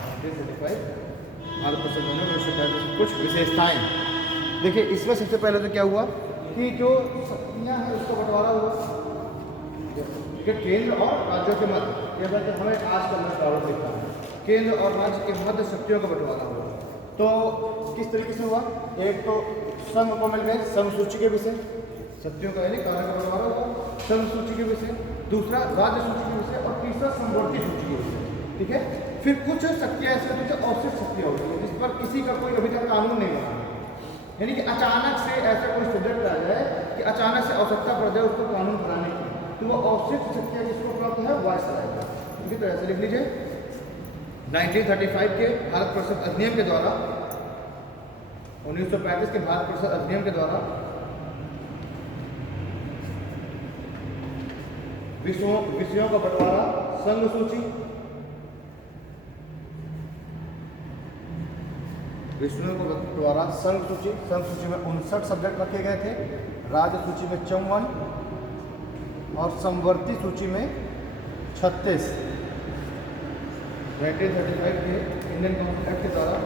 1935 भारत परिषद ने 1935 कुछ विशेषताएं। देखिए इसमें सबसे पहले तो क्या हुआ कि जो शक्तियाँ हैं उसका बंटवारा हुआ कि केंद्र और राज्यों के मध्य, जैसा कि हमें आज का मैं प्रारूप लिखता हूँ, केंद्र और राज्य के मध्य शक्तियों का बंटवारा हुआ। तो किस तरीके से हुआ? एक तो संघ को मिल गए संघ सूची के विषय, शक्तियों का यानी कार्य का बंटवारा हुआ संघ सूची के विषय, दूसरा राज्य सूची के विषय और तीसरा समवर्ती सूची के विषय। ठीक है, फिर कुछ शक्तियाँ ऐसी होती है अवशिष्ट शक्तियाँ होती है जिस पर किसी का कोई अभी तक कानून नहीं बना, यानी कि अचानक से ऐसा कोई सब्जेक्ट आ जाए कि अचानक से आवश्यकता पड़ जाए उसको कानून बनाने की, तो वो अवशिष्ट शक्तियाँ जिसको प्राप्त है वायसराय का। ठीक है, तो ऐसे लिख लीजिए 1935 के भारत परिषद अधिनियम के द्वारा, 1935 के भारत परिषद अधिनियम के द्वारा विषयों का बंटवारा संघ सूची, विषयों का बंटवारा संघ सूची में 59 सब्जेक्ट रखे गए थे, राज्य सूची में 54 और समवर्ती सूची में 36। 1935 के इंडियन काउंसिल एक्ट के द्वारा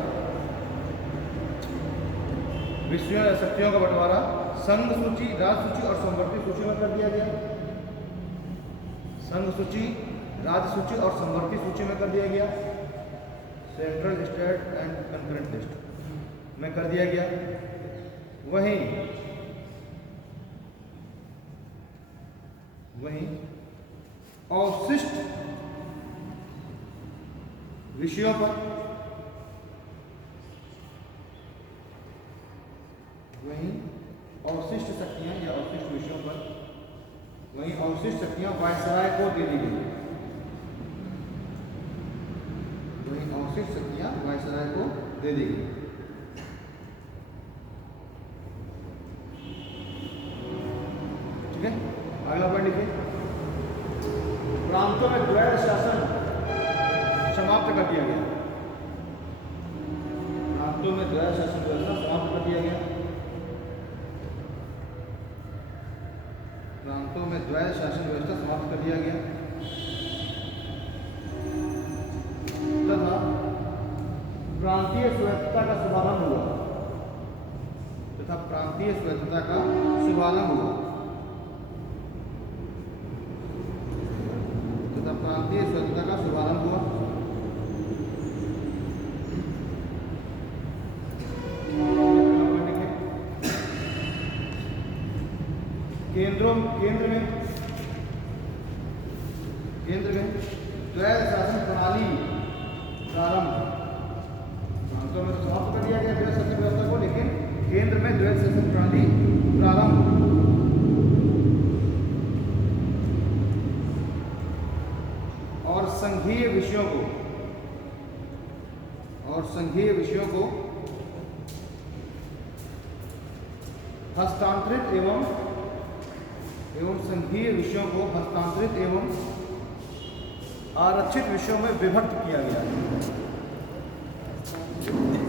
विषयों या शक्तियों का बंटवारा संघ सूची, राज्य सूची और समवर्ती सूची में कर दिया गया। संघ सूची, राज्य सूची और समवर्ती सूची में कर दिया गया। Central, state and concurrent list में कर दिया गया। वहीं अवशिष्ट विषयों पर अवशिष्ट शक्तियां या अवशिष्ट विषयों पर अवशिष्ट शक्तियां वायसराय को दे दी गई। अवशिष्ट शक्तियां वायसराय को दे दी गई। ठीक है, अगला पॉइंट लिखिए। प्रांतों में द्वैध शासन समाप्त कर दिया गया। प्रांतों में द्वैध शासन व्यवस्था समाप्त कर दिया गया। प्रांतों में द्वैध शासन व्यवस्था समाप्त कर दिया गया तथा प्रांतीय स्वायत्तता का शुभारंभ हुआ। प्रांतीय स्वायत्तता का शुभारंभ हुआ। केंद्र में द्वैध शासन प्रणाली प्रारंभ। प्रांतों में समाप्त कर दिया गया द्वैध शासन व्यवस्था को, लेकिन केंद्र में द्वैध शासन प्रणाली प्रारंभ। और संघीय विषयों को हस्तांतरित एवं संघीय विषयों को हस्तांतरित एवं आरक्षित विषयों में विभक्त किया गया।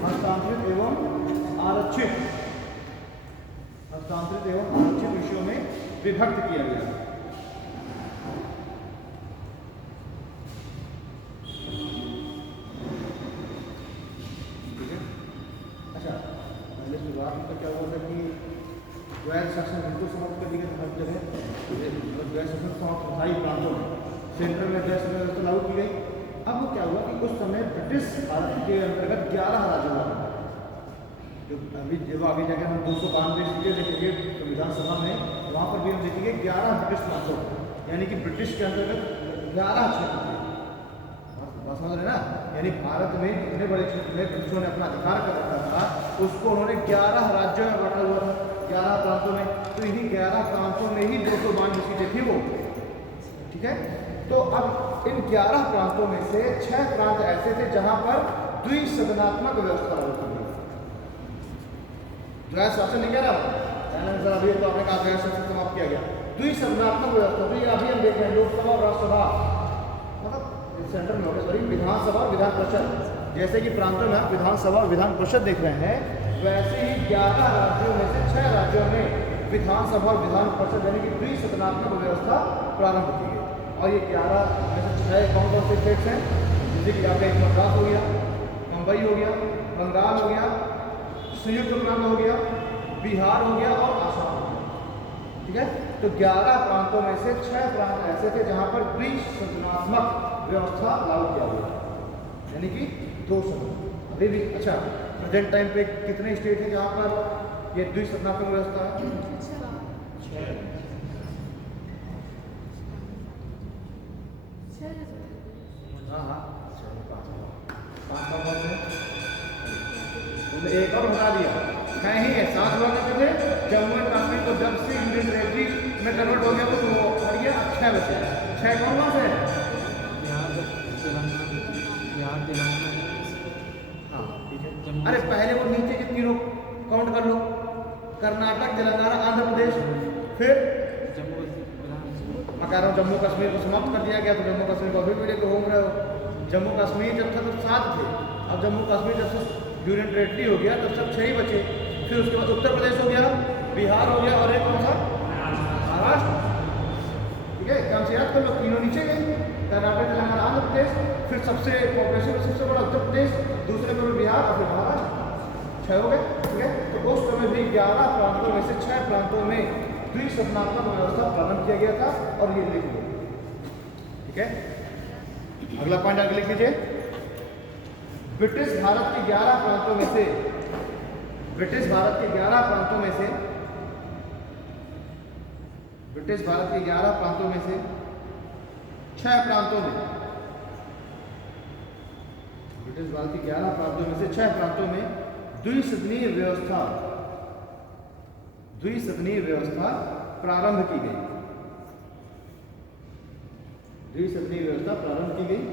हस्तांतरित एवं आरक्षित विषयों में विभक्त किया गया। ठीक है, अच्छा, पहले शुरुआत में क्या हुआ था कि द्वैध शासन बिल्कुल समाप्त कर दिया हर जगह, द्वैध शासन समाप्त था ही प्रांतों में, सेंट्रल में द्वैध शासन व्यवस्था लागू की गई। अब वो क्या हुआ कि उस समय ब्रिटिश भारत के अंतर्गत 11 राज्य हुआ। जो अभी जाकर हम 292 सीटें देखेंगे संविधान सभा में, वहाँ पर भी हम देखेंगे 11 ब्रिटिश प्रांतों, यानी कि ब्रिटिश के अंतर्गत 11 क्षेत्र थे। बात समझ रहे ना, यानी भारत में जितने बड़े क्षेत्र में ब्रिटिशों ने अपना अधिकार कर रखा था उसको उन्होंने 11 राज्यों में बांटा हुआ था, 11 प्रांतों में। तो इन्हीं 11 प्रांतों में ही 292 सीटें थी वो। ठीक है, तो अब इन 11 प्रांतों में से 6 प्रांत ऐसे थे जहां पर द्विसदनात्मक व्यवस्था लागू की गई। द्वैध शासन नहीं कह रहा अभी तो आपने कहा द्वैध शासन समाप्त किया गया। द्विसदनात्मक व्यवस्था, तो ये अभी हम देख रहे हैं लोकसभा और राज्यसभा, मतलब सेंट्रल में होगा, सॉरी, विधानसभा और विधान परिषद। जैसे कि प्रांतों में विधानसभा और विधान परिषद देख रहे हैं, वैसे ही 11 राज्यों में से 6 राज्यों में विधानसभा और विधान परिषद यानी कि द्विसदनात्मक व्यवस्था प्रारंभ की गई। और ये 11 में से 6 कौन कौन से स्टेट्स हैं? जैसे कि आपका एक मद्रास हो गया, मुंबई हो गया, बंगाल हो गया, संयुक्त प्रांत हो गया, बिहार हो गया और आसाम हो गया। ठीक है, तो 11 प्रांतों में से 6 प्रांत ऐसे थे जहां पर द्विसदनात्मक व्यवस्था लागू किया गया, यानी कि 2 सदन। अभी भी अच्छा, प्रेजेंट टाइम पे कितने स्टेट हैं जहां पर ये द्विसदनात्मक व्यवस्था है? 6। हाँ हाँ, 5 तुमने एक और बता दिया, है ही है 7 हुआ करते थे। जम्मू एंड कश्मीर को जब से यूनियन टेरिटरी में कन्वर्ट हो गया तो वो बढ़ गया 6 बचे। 6 कौन कौन से? हाँ ठीक है। अरे पहले वो नीचे के तीनों काउंट कर लो, कर्नाटक, तेलंगाना, आंध्र प्रदेश, फिर मैं कह रहा हूँ जम्मू कश्मीर को समाप्त कर दिया गया, तो जम्मू कश्मीर को अभी भी लेकर घूम रहे हो। जम्मू कश्मीर जब तक तो 7 थे, अब जम्मू कश्मीर जब से यूनियन टेरिटरी हो गया तब सब 6 ही बचे। फिर उसके बाद उत्तर प्रदेश हो गया, बिहार हो गया और एक कौन सा? महाराष्ट्र। ठीक है, काम से याद कर लो, तीनों नीचे गए, कर्नाटक, तेलंगाना, आंध्र प्रदेश, फिर सबसे पॉपुलेशन में सबसे बड़ा उत्तर प्रदेश, दूसरे नंबर बिहार और फिर महाराष्ट्र। 6 हो गए। ठीक है, तो उस समय भी 11 प्रांतों में से 6 प्रांतों में द्विसदनात्मक व्यवस्था प्रारंभ किया गया था और ये लिख लो। ठीक है, अगला पॉइंट आगे लिख लीजिए। ब्रिटिश भारत के 11 प्रांतों में से, ब्रिटिश भारत के 11 प्रांतों में से, ब्रिटिश भारत के 11 प्रांतों में से 6 प्रांतों में, ब्रिटिश भारत के 11 प्रांतों में से 6 प्रांतों में द्विसदनीय व्यवस्था, द्विसदनीय व्यवस्था प्रारंभ की गई, द्विसदनीय व्यवस्था प्रारंभ की गई।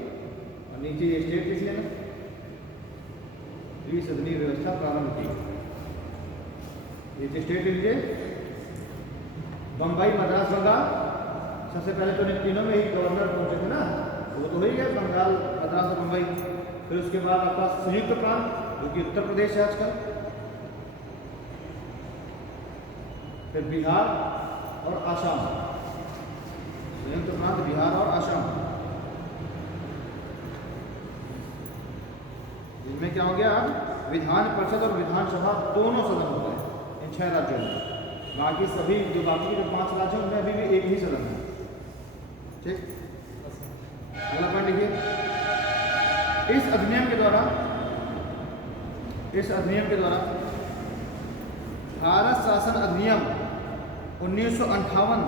और नीचे ये स्टेट लिख लेना, द्विसदनीय व्यवस्था प्रारंभ की। ये स्टेट लिख लीजिए, बम्बई, मद्रास, बंगाल। सबसे पहले तो इन तीनों में ही गवर्नर पहुंचे थे ना, वो तो हो ही गया, बंगाल, मद्रास और मुंबई। फिर उसके बाद आपका संयुक्त प्रांत जो कि उत्तर प्रदेश है आजकल, फिर बिहार और आसाम, संयुक्त प्रांत बिहार और आसाम। इनमें क्या हो गया, विधान परिषद और विधानसभा दोनों सदन हो गए इन 6 राज्यों में। बाकी सभी जो बाकी के 5 राज्य हैं उनमें अभी भी एक ही सदन है। ठीक, अगला पॉइंट लिखिए। इस अधिनियम के द्वारा, इस अधिनियम के द्वारा भारत शासन अधिनियम 1958,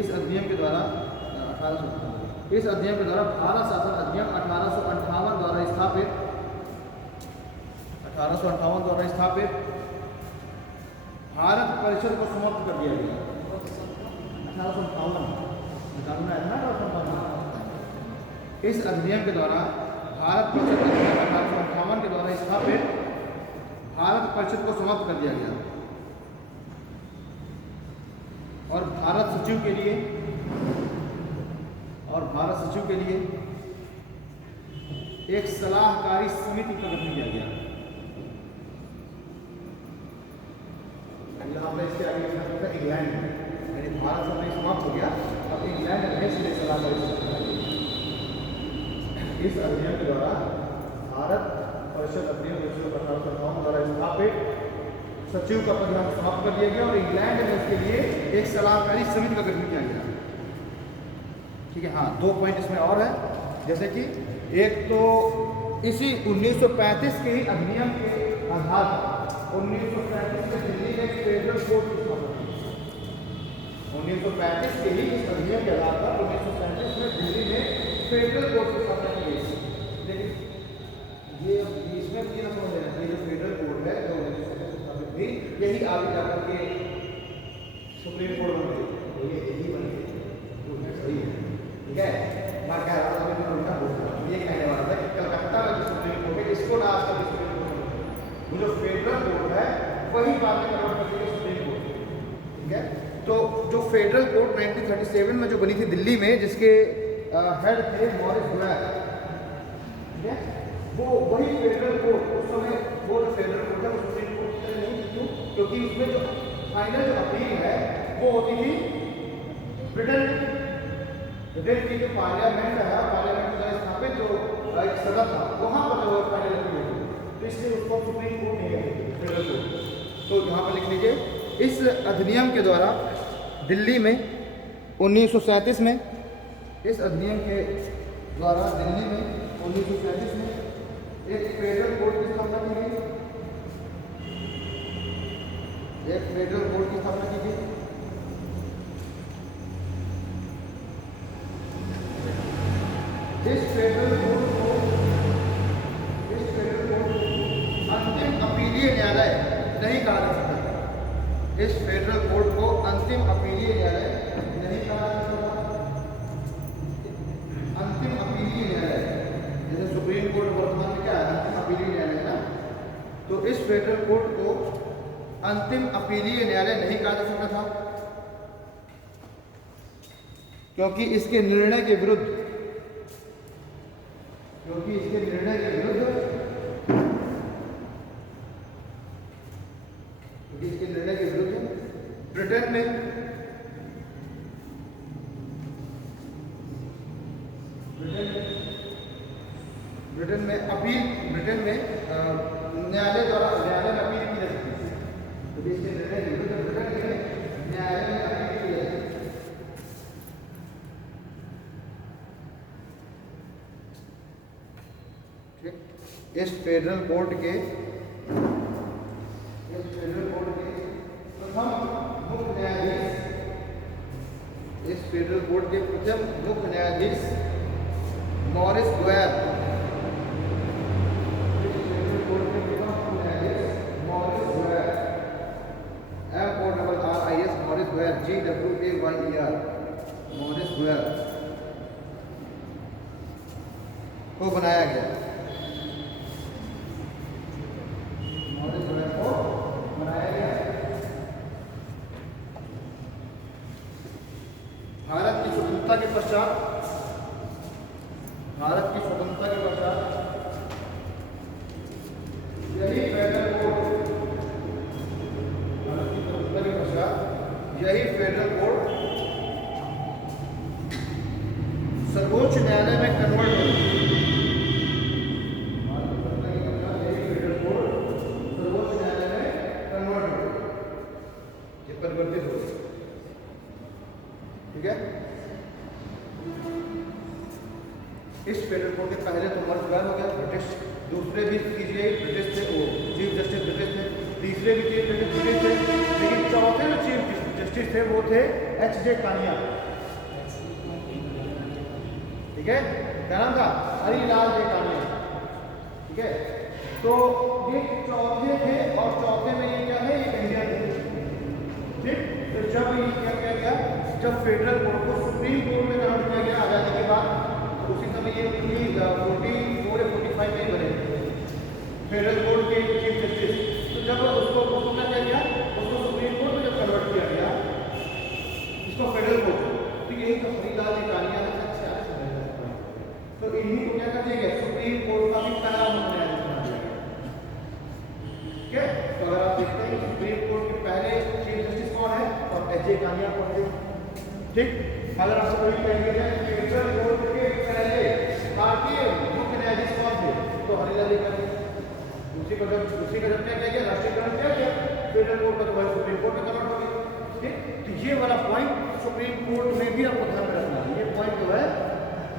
इस अधिनियम के द्वारा 1858, इस अधिनियम के द्वारा भारत शासन अधिनियम 1858 द्वारा स्थापित, 1858 द्वारा स्थापित भारत परिषद को समाप्त कर दिया गया। 1858 इस अधिनियम के द्वारा भारत परिषद अधिनियम 1858 के द्वारा स्थापित भारत परिषद को समाप्त कर दिया गया और भारत सचिव के लिए, और भारत सचिव के लिए एक सलाहकारी समिति का गठन किया गया। इसके आगे लिखना पड़ता है इंग्लैंड, यानी भारत से समाप्त हो गया, अब इंग्लैंड में से सलाहकारी समिति। इस अधिनियम के द्वारा भारत परिषद अधिनियम 1858 द्वारा स्थापित सचिव का पद समाप्त कर दिया गया और इंग्लैंड में इसके लिए एक सलाहकारी समिति का गठन किया गया। ठीक है, हाँ 2 पॉइंट इसमें और है, जैसे कि एक तो इसी 1935 के ही अधिनियम के आधार पर 1935 में दिल्ली में फेडरल कोर्ट की स्थापना की। 1935 के ही इस अधिनियम के आधार पर 1935 में दिल्ली में फेडरल कोर्ट की स्थापना की गई। लेकिन ये इसमें भी ना समझ लेना, ये जो फेडरल कोर्ट है जो 1935 में स्थापित हुई, यही आगे जाकर के सुप्रीम कोर्ट बन गई, यही बन गई, सही है। ठीक है, मैं कह रहा था मैं उल्टा बोल रहा हूँ, ये कहने वाला था कि कलकत्ता में जो सुप्रीम कोर्ट है इसको ना आज तक सुप्रीम कोर्ट, जो फेडरल कोर्ट है वही बाद में कन्वर्ट कर दिया सुप्रीम कोर्ट। ठीक है, तो जो फेडरल कोर्ट 1937 में जो बनी थी दिल्ली में, जिसके हेड थे मॉरिस ब्लैक, ठीक है, वो वही फेडरल कोर्ट उस समय, वो जो फेडरल कोर्ट है वो सुप्रीम कोर्ट की तरह नहीं थी, क्योंकि उसमें जो फाइनल जो अपील है वो होती थी ब्रिटेन की जो पार्लियामेंट है, पार्लियामेंट का स्थापना पे जो एक सदन था वहाँ पर जो फाइनल हुई थी, तो इसलिए उसको सुप्रीम कोर्ट नहीं कहते फेडरल कोर्ट। तो यहाँ पर लिख लीजिए, इस अधिनियम के द्वारा दिल्ली में 1937 में, इस अधिनियम के द्वारा दिल्ली में 1937 में एक फेडरल कोर्ट की स्थापना की गई, एक फेडरल कोर्ट की स्थापना की गई। इस फेडरल कोर्ट को अंतिम अपीलीय न्यायालय नहीं कहा जा सकता। इस फेडरल कोर्ट को अंतिम अपीलीय न्यायालय नहीं कहा जा सकता। अंतिम अपीलीय न्यायालय, जैसे सुप्रीम कोर्ट वर्तमान में क्या है, अंतिम अपीलीय न्यायालय है ना, तो इस फेडरल कोर्ट को अंतिम अपीलीय न्यायालय नहीं कहा जा सकता था, क्योंकि इसके निर्णय के विरुद्ध, क्योंकि इसके निर्णय के विरुद्ध, क्योंकि इसके निर्णय के विरुद्ध ब्रिटेन में अपील, ब्रिटेन में न्यायालय द्वारा, न्यायालय में अपील की जा सकती है। तो इसके निर्णय के विरुद्ध ब्रिटेन में न्यायालय में अपील की जा सकती है। इस फेडरल कोर्ट के प्रथम मुख्य न्यायाधीश, इस फेडरल कोर्ट के प्रथम मुख्य न्यायाधीश मॉरिस ग्वेर, इस फेडरल कोर्ट के प्रथम मुख्य न्यायाधीश Maurice Gwyer, MORRIS Maurice Gwyer, GWAYER, Maurice Gwyer को बनाया गया। भारत की स्वतंत्रता के पश्चात, भारत की स्वतंत्रता के पश्चात यही फेडरल कोर्ट, भारत की स्वतंत्रता के पश्चात यही फेडरल कोर्ट सर्वोच्च न्यायालय में कन्वर्ट हो गई। भारत की स्वतंत्रता के पश्चात यही फेडरल कोर्ट सर्वोच्च न्यायालय में कन्वर्ट हो गई, ये परिवर्तित हो गई। ठीक है, इस फेडरल कोर्ट के पहले तो मॉरिस ग्वेर हो गया ब्रिटिश, दूसरे भी CJI ब्रिटिश थे, वो चीफ जस्टिस ब्रिटिश थे, तीसरे भी चीफ जस्टिस ब्रिटिश थे, लेकिन चौथे जो चीफ जस्टिस थे वो थे HJ कानिया। ठीक है, क्या नाम था, हरिलाल जे कानिया। ठीक है, तो ये चौथे थे और चौथे में ये क्या है, ये इंडियन थे। ठीक, तो जब ये क्या किया गया, जब फेडरल कोर्ट को सुप्रीम कोर्ट में कन्वर्ट किया गया आजादी के बाद, तो उसी समय ये 44 या 45 नहीं बने फेडरल कोर्ट के चीफ जस्टिस। तो जब उसको क्या किया गया, उसको सुप्रीम कोर्ट में जब कन्वर्ट किया गया, इसको फेडरल कोर्ट, तो यही तो हरिलाल जी कानिया है, अच्छे तो इन्हीं को क्या कर दिया गया, सुप्रीम कोर्ट का भी पहला मुख्य न्यायाधीश बना दिया गया। ठीक है, तो अगर आप देखते हैं सुप्रीम कोर्ट के पहले चीफ जस्टिस कौन है और HJ कानिया कौन है। ठीक, अगर आपसे कोई कहेंगे फेडरल कोर्ट के पहले भारतीय मुख्य न्यायाधीश कौन थे, तो हरिलाल जी कानिया। उसी का जब क्या किया गया, राष्ट्रीयकरण किया गया फेडरल कोर्ट का, तो सुप्रीम कोर्ट में कन्वर्ट हो गया। ठीक, तो ये वाला पॉइंट सुप्रीम कोर्ट में भी आपको ध्यान में रखना है। ये पॉइंट जो है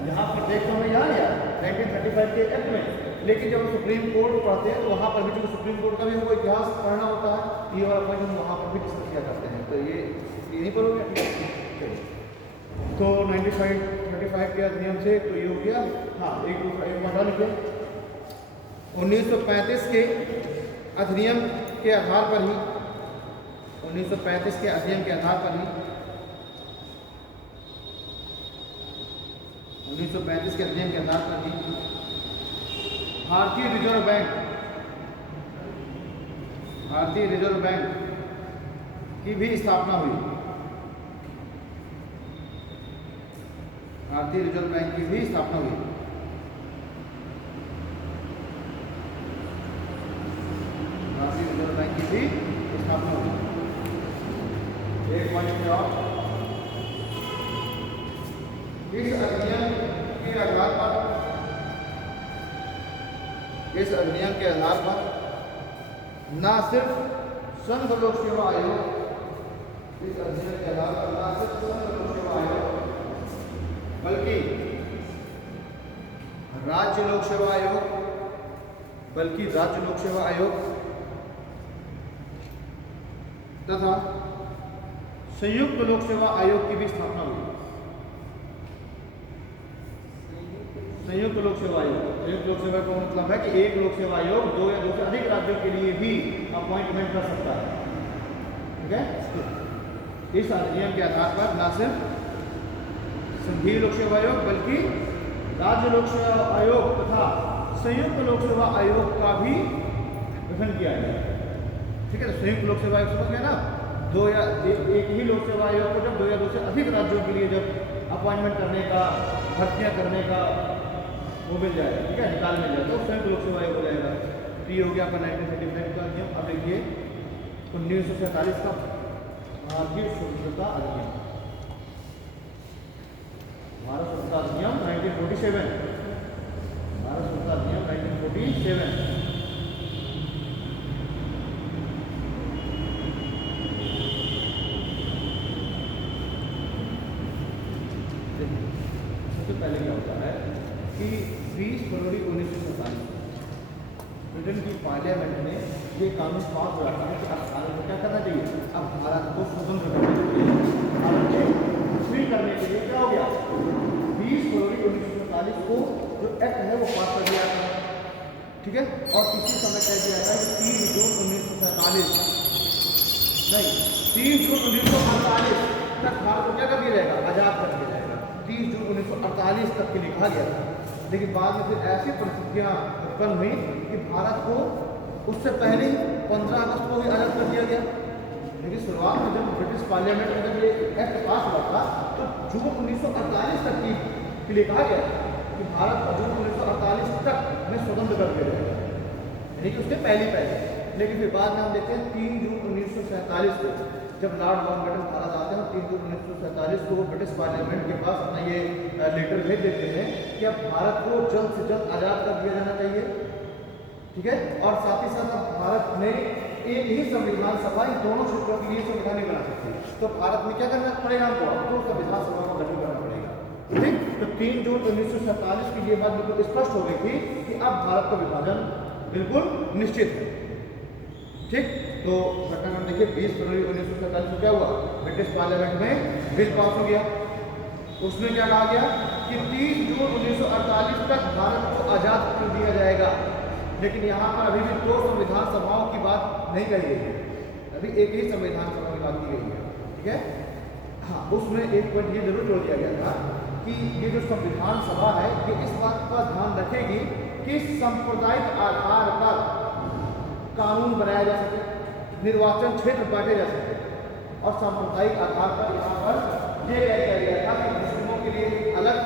यहाँ पर देखो हमें यहाँ लिया 1935 के एक्ट में, लेकिन जब हम सुप्रीम कोर्ट पढ़ते हैं तो वहाँ पर भी, जो सुप्रीम कोर्ट का भी हमको इतिहास पढ़ना होता है, ये वाला पॉइंट हम वहाँ पर भी डिस्कस किया करते हैं। तो ये नहीं पर हो गया। तो 1935 के अधिनियम से तो ये हो गया। हाँ, एक बात लिखे, 1935 के अधिनियम के आधार पर ही, 1935 के अधिनियम के आधार पर ही, 1935 के अधिनियम के आधार पर ही भारतीय रिजर्व बैंक की भी स्थापना हुई। भारतीय रिजर्व बैंक की भी स्थापना हुई। भारतीय रिजर्व बैंक की भी स्थापना हुई। एक पॉइंट और, इस अधिनियम के आधार पर इस अधिनियम के आधार पर न सिर्फ संघ लोक सेवा आयोग, इस अधिनियम के आधार पर न सिर्फ संघ लोक सेवा आयोग बल्कि राज्य लोक सेवा आयोग तथा संयुक्त लोक सेवा आयोग की भी स्थापना हुई। संयुक्त लोक सेवा आयोग का मतलब है कि एक लोक सेवा आयोग 2 या 2 से अधिक राज्यों के लिए भी अपॉइंटमेंट कर सकता है। ठीक है, इस अधिनियम के आधार पर न सिर्फ संघीय लोक सेवा आयोग बल्कि राज्य लोक सेवा आयोग तथा संयुक्त लोक सेवा आयोग का भी गठन किया गया। ठीक है, तो संयुक्त लोक सेवा आयोग समझ गया ना, एक ही लोक सेवा आयोग को जब 2 या 2 से अधिक राज्यों के लिए जब अपॉइंटमेंट करने का, भर्तियां करने का वो मिल जाए, ठीक है, निकाल मिल जाए तो संयुक्त लोक सेवा आयोग हो जाएगा। तो ये हो गया आपका 1935 का नियम। अब देखिए 1947 का भारतीय स्वतंत्रता अधिनियम, भारत स्वतंत्रता अधिनियम 1947, भारत स्वतंत्रता अधिनियम 1947। सबसे पहले क्या होता है कि 20 फरवरी 1947 ब्रिटेन की पार्लियामेंट में ये कानून पास हो रहा है कि अब भारत को क्या करना चाहिए, अब भारत को स्वतंत्र करने के लिए, भारत को फ्री करने के लिए क्या हो गया, 20 फरवरी 1947 को जो एक्ट है वो पास कर दिया था। ठीक है, और इसी समय कह दिया था कि 3 जून 1947 नहीं 3 जून 1948 तक भारत को क्या कर दिया जाएगा, आज़ाद कर दिया जाएगा। 30 जून 1948 तक के लिखा गया था, लेकिन बाद में फिर ऐसी परिस्थितियाँ उत्पन्न हुई कि भारत को उससे पहले 15 अगस्त को ही आज़ाद कर दिया गया। लेकिन शुरुआत में जब ब्रिटिश पार्लियामेंट में जब ये एक्ट पास हुआ था तो जून 1948 तक के लिए कहा गया कि भारत को जून 1948 तक में स्वतंत्र कर दिया जाएगा, यानी कि उसके पहले। लेकिन फिर बाद में हम देखते हैं 3 जून 1947 को जब लॉर्ड माउंटबेटन भारत आते हैं, 3 जून 1947 को वो ब्रिटिश पार्लियामेंट के पास अपना ये लेटर भेज देते हैं कि अब भारत को जल्द से जल्द आज़ाद कर दिया जाना चाहिए। ठीक है, और साथ ही साथ अब भारत में एक ही संविधान सभा इन दोनों क्षेत्रों के लिए संविधान नहीं बना सकती, तो भारत में क्या करना पड़ेगा हमको, तो संविधान सभा का गठन करना पड़ेगा। ठीक, तो 3 जून 1947 की ये बात बिल्कुल स्पष्ट हो गई थी कि अब भारत का विभाजन बिल्कुल निश्चित है। ठीक, तो घटनाक्रम देखिए 20 फरवरी 1947 को क्या हुआ, ब्रिटिश पार्लियामेंट में बिल पास हो गया। उसमें क्या कहा गया कि 30 जून 1948 तक भारत को आज़ाद कर दिया जाएगा। लेकिन यहाँ पर अभी भी 2 संविधान सभाओं की बात नहीं कही गई है, अभी एक ही संविधान सभा की बात की गई है। ठीक है, हाँ, उसमें एक पॉइंट ये जरूर जोड़ दिया गया था कि ये जो संविधान सभा है ये इस बात का ध्यान रखेगी कि सांप्रदायिक आधार पर कानून बनाया जा सके, निर्वाचन क्षेत्र बांटे जा सके, और सांप्रदायिक आधार पर यहाँ पर ये कह दिया गया था कि मुस्लिमों के लिए एक अलग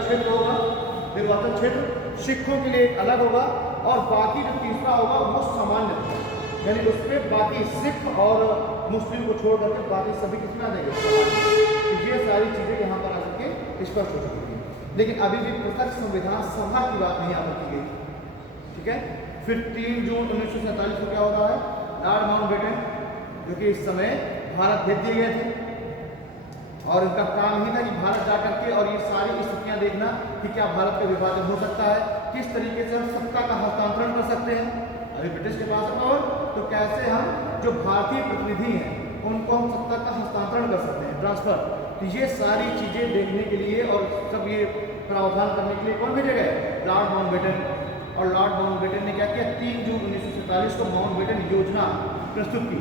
क्षेत्र होगा, निर्वाचन क्षेत्र, सिखों के लिए एक अलग होगा, और बाकी जो तीसरा होगा वो सामान्य, यानी उस पर बाकी सिख और मुस्लिम को छोड़ करके बाकी सभी कितना देंगे, ये सारी चीज़ें यहाँ पर आकर के स्पष्ट हो चुकी थी। लेकिन अभी भी प्रत्यक्ष संविधान सभा की बात नहीं यहाँ पर की गई। ठीक है, फिर 3 जून 1947 को क्या हो रहा है, लॉर्ड माउंटबेटन जो कि इस समय भारत भेज दिए गए थे, और इनका काम ही था कि भारत जा करके और ये सारी स्थितियाँ देखना कि क्या भारत का विभाजन हो सकता है, किस तरीके से हम सत्ता का हस्तांतरण कर सकते हैं, अभी ब्रिटिश के पास और तो कैसे हम जो भारतीय प्रतिनिधि हैं उनको हम सत्ता का हस्तांतरण कर सकते हैं, ट्रांसफर। तो ये सारी चीज़ें देखने के लिए और सब ये प्रावधान करने के लिए कौन भेजे गए, लॉर्ड माउंटबेटन। और लॉर्ड माउंटबेटन ने क्या किया, 3 जून 1947 को माउंटबेटन योजना प्रस्तुत की,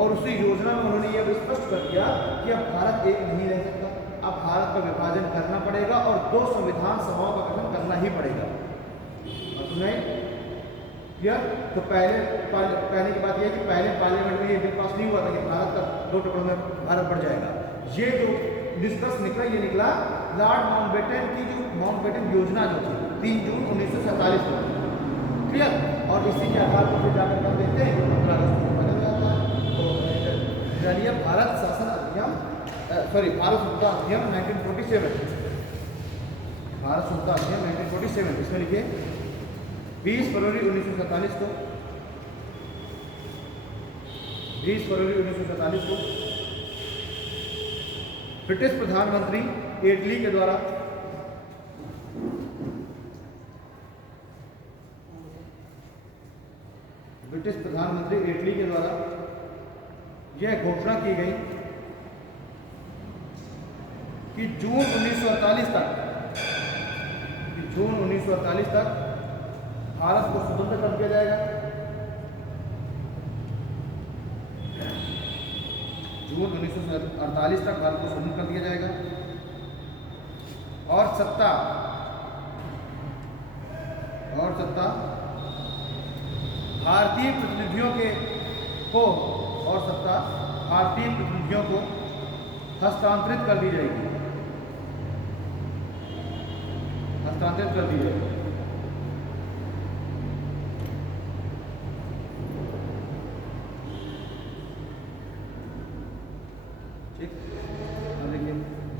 और उसी योजना में उन्होंने यह स्पष्ट कर दिया कि अब भारत एक नहीं रह सकता, अब भारत का विभाजन करना पड़ेगा और 2 संविधान सभाओं का गठन करना ही पड़ेगा। तो पहले की बात यह है कि पहले पार्लियामेंट में ये बिल पास नहीं हुआ था कि भारत का 2 टुकड़ों में भारत बढ़ जाएगा। ये जो निष्कर्ष निकला, ये निकला लॉर्ड माउंटबेटन की जो माउंटबेटन योजना जो थी 3 जून 1947 में, क्लियर। और इसी के आधार पर फिर जाकर कर देते हैं 15 अगस्त को बदल जाता है। तो भारत शासन अधिनियम भारत स्वतंत्रता अधिनियम 1947, भारत स्वतंत्रता अधिनियम 1947, इसमें लिखिए 20 फरवरी 1947 को 20 फरवरी 1947 को ब्रिटिश प्रधानमंत्री एटली के द्वारा यह घोषणा की गई कि जून 1948 तक भारत को स्वतंत्र कर दिया जाएगा। जून 1948 तक भारत को स्वतंत्र कर दिया जाएगा और सत्ता भारतीय प्रतिनिधियों को हस्तांतरित कर दी जाएगी।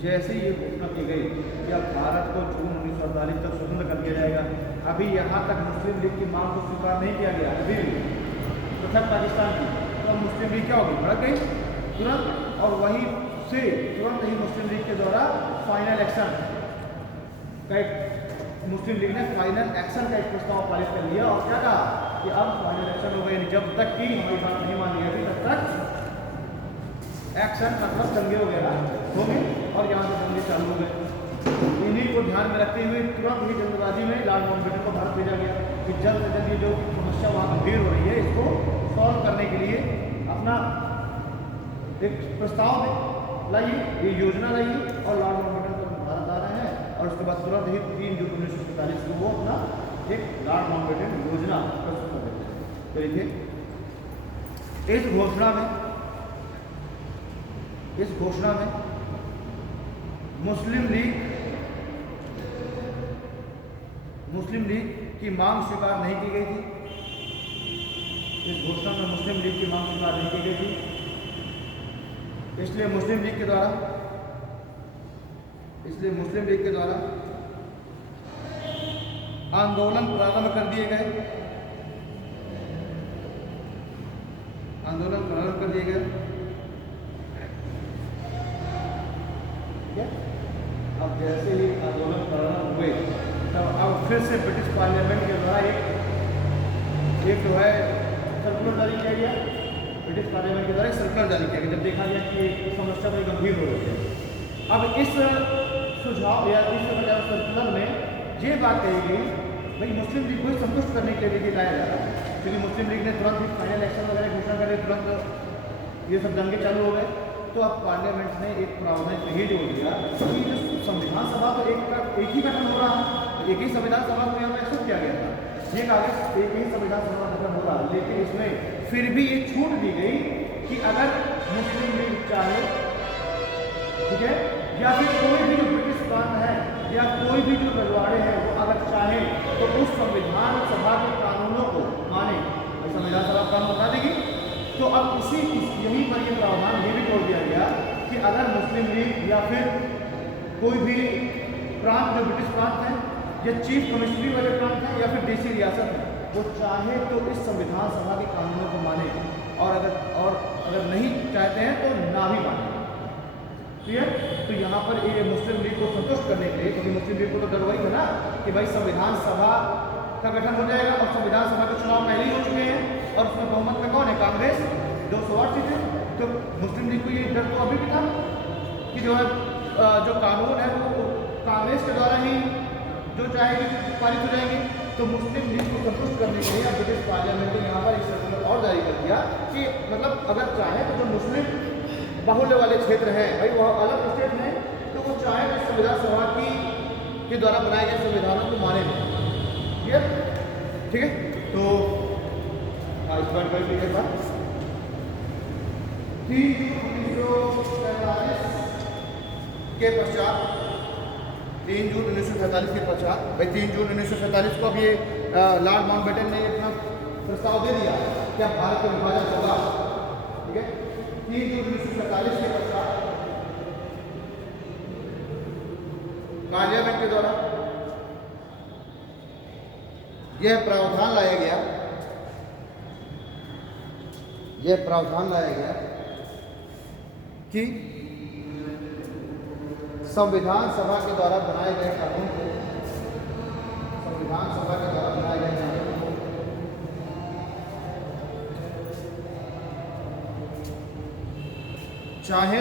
जैसे ये घोषणा की गई कि अब भारत को जून 1948 तक स्वतंत्र कर दिया जाएगा, अभी यहाँ तक मुस्लिम लीग की मांग को स्वीकार नहीं किया गया अभी भी पृथक पाकिस्तान की, तो मुस्लिम लीग क्या होगी, भड़क गई तुरंत, और वहीं से तुरंत ही मुस्लिम लीग के द्वारा फाइनल एक्शन का मुस्लिम लीग ने फाइनल एक्शन का एक प्रस्ताव पारित कर लिया और क्या कहा कि अब फाइनल एक्शन हो गए, जब तक कि हमारी बात नहीं मानी गई तब तक एक्शन मतलब दंगे वगैरह हो गए और यहाँ से दंगे चालू हो गए। इन्हीं को ध्यान में रखते हुए तुरंत ही जल्दबाजी में लॉर्ड माउंटबेटन को भारत भेजा गया कि जल्द से जल्द ये जो समस्या वहाँ गंभीर हो रही है इसको सॉल्व करने के लिए अपना एक प्रस्ताव लाइए, ये योजना लाइए, और लॉर्ड माउंटबेटन को भारत आ रहे हैं और उसके बाद तुरंत ही 3 जून 1947 को वो अपना एक लॉर्ड माउंटबेटन योजना प्रस्तुत कर देते हैं। तो देखिए इस घोषणा में मुस्लिम लीग की मांग स्वीकार नहीं की गई थी। इस घोषणा में मुस्लिम लीग की मांग स्वीकार नहीं की गई थी, इसलिए मुस्लिम लीग के द्वारा आंदोलन प्रारंभ कर दिए गए। अब जैसे ही आंदोलन प्रारंभ हुए तब अब फिर से ब्रिटिश पार्लियामेंट के द्वारा एक जो है सर्कुलर जारी किया गया। ब्रिटिश पार्लियामेंट के द्वारा एक सर्कुलर जारी किया गया जब देखा गया कि समस्या बड़ी गंभीर हो रही है। अब इस सुझाव या इस सर्कुलर में ये बात कही गई भाई मुस्लिम लीग को संतुष्ट करने के लिए लाया जा रहा है, क्योंकि मुस्लिम लीग ने तुरंत ही फाइनल एक्शन वगैरह घोषणा कर तुरंत ये सब दंगे चालू हो गए। तो अब पार्लियामेंट ने एक प्रावधान यही जोड़ दिया कि जो संविधान सभा तो एक ही गठन हो रहा है, एक ही संविधान सभा को यहाँ एक्सेप्ट किया गया था, ये कागज एक ही संविधान सभा गठन हो रहा है, लेकिन इसमें फिर भी ये छूट दी गई कि अगर मुस्लिम लीग चाहे, ठीक है, या फिर कोई भी जो ब्रिटिश प्रांत है या कोई भी जो रजवाड़े हैं वो अगर चाहे तो उस संविधान सभा के कानूनों को माने, संविधान सभा कानून बता देगी। तो अब यहीं पर ये प्रावधान ये भी जोड़ दिया गया कि अगर मुस्लिम लीग या फिर कोई भी प्रांत जो ब्रिटिश प्रांत है या चीफ कमिश्नरी वाले प्रांत है या फिर देशी रियासत है वो चाहे तो इस संविधान सभा के कानूनों को माने, और अगर नहीं चाहते हैं तो ना भी माने। क्लियर? तो यहाँ पर ये मुस्लिम लीग को संतुष्ट करने के लिए, क्योंकि मुस्लिम लीग को तो डर वही है ना कि भाई संविधान सभा का गठन हो जाएगा और संविधान सभा के चुनाव पहले ही हो चुके हैं और उसमें बहुमत में कौन है, कांग्रेस 208 सीटें। तो मुस्लिम लीग को ये डर तो अभी भी था कि जो है जो कानून है वो कांग्रेस के द्वारा ही जो चाहेगी पारित हो जाएंगे। तो मुस्लिम लीग को संतुष्ट करने के लिए ब्रिटिश पार्लियामेंट ने यहाँ पर एक सर्कुलर और जारी कर दिया कि मतलब अगर चाहे तो जो मुस्लिम बाहुल्य वाले क्षेत्र हैं भाई वह अलग स्टेट हैं तो वो चाहे तो संविधान सभा के द्वारा बनाए गए संविधानों को माने नहीं। ठीक है, तो इस बार कर लीजिए बात 3 जून 1947 के पश्चात 3 जून 1947 के पश्चात भाई 3 जून 1947 को अब ये लॉर्ड माउंटबेटन ने अपना प्रस्ताव दे दिया कि अब भारत का विभाजन होगा। ठीक है, 3 जून 1947 के पश्चात पार्लियामेंट के द्वारा यह प्रावधान लाया गया कि संविधान सभा के द्वारा बनाए गए कानून को चाहे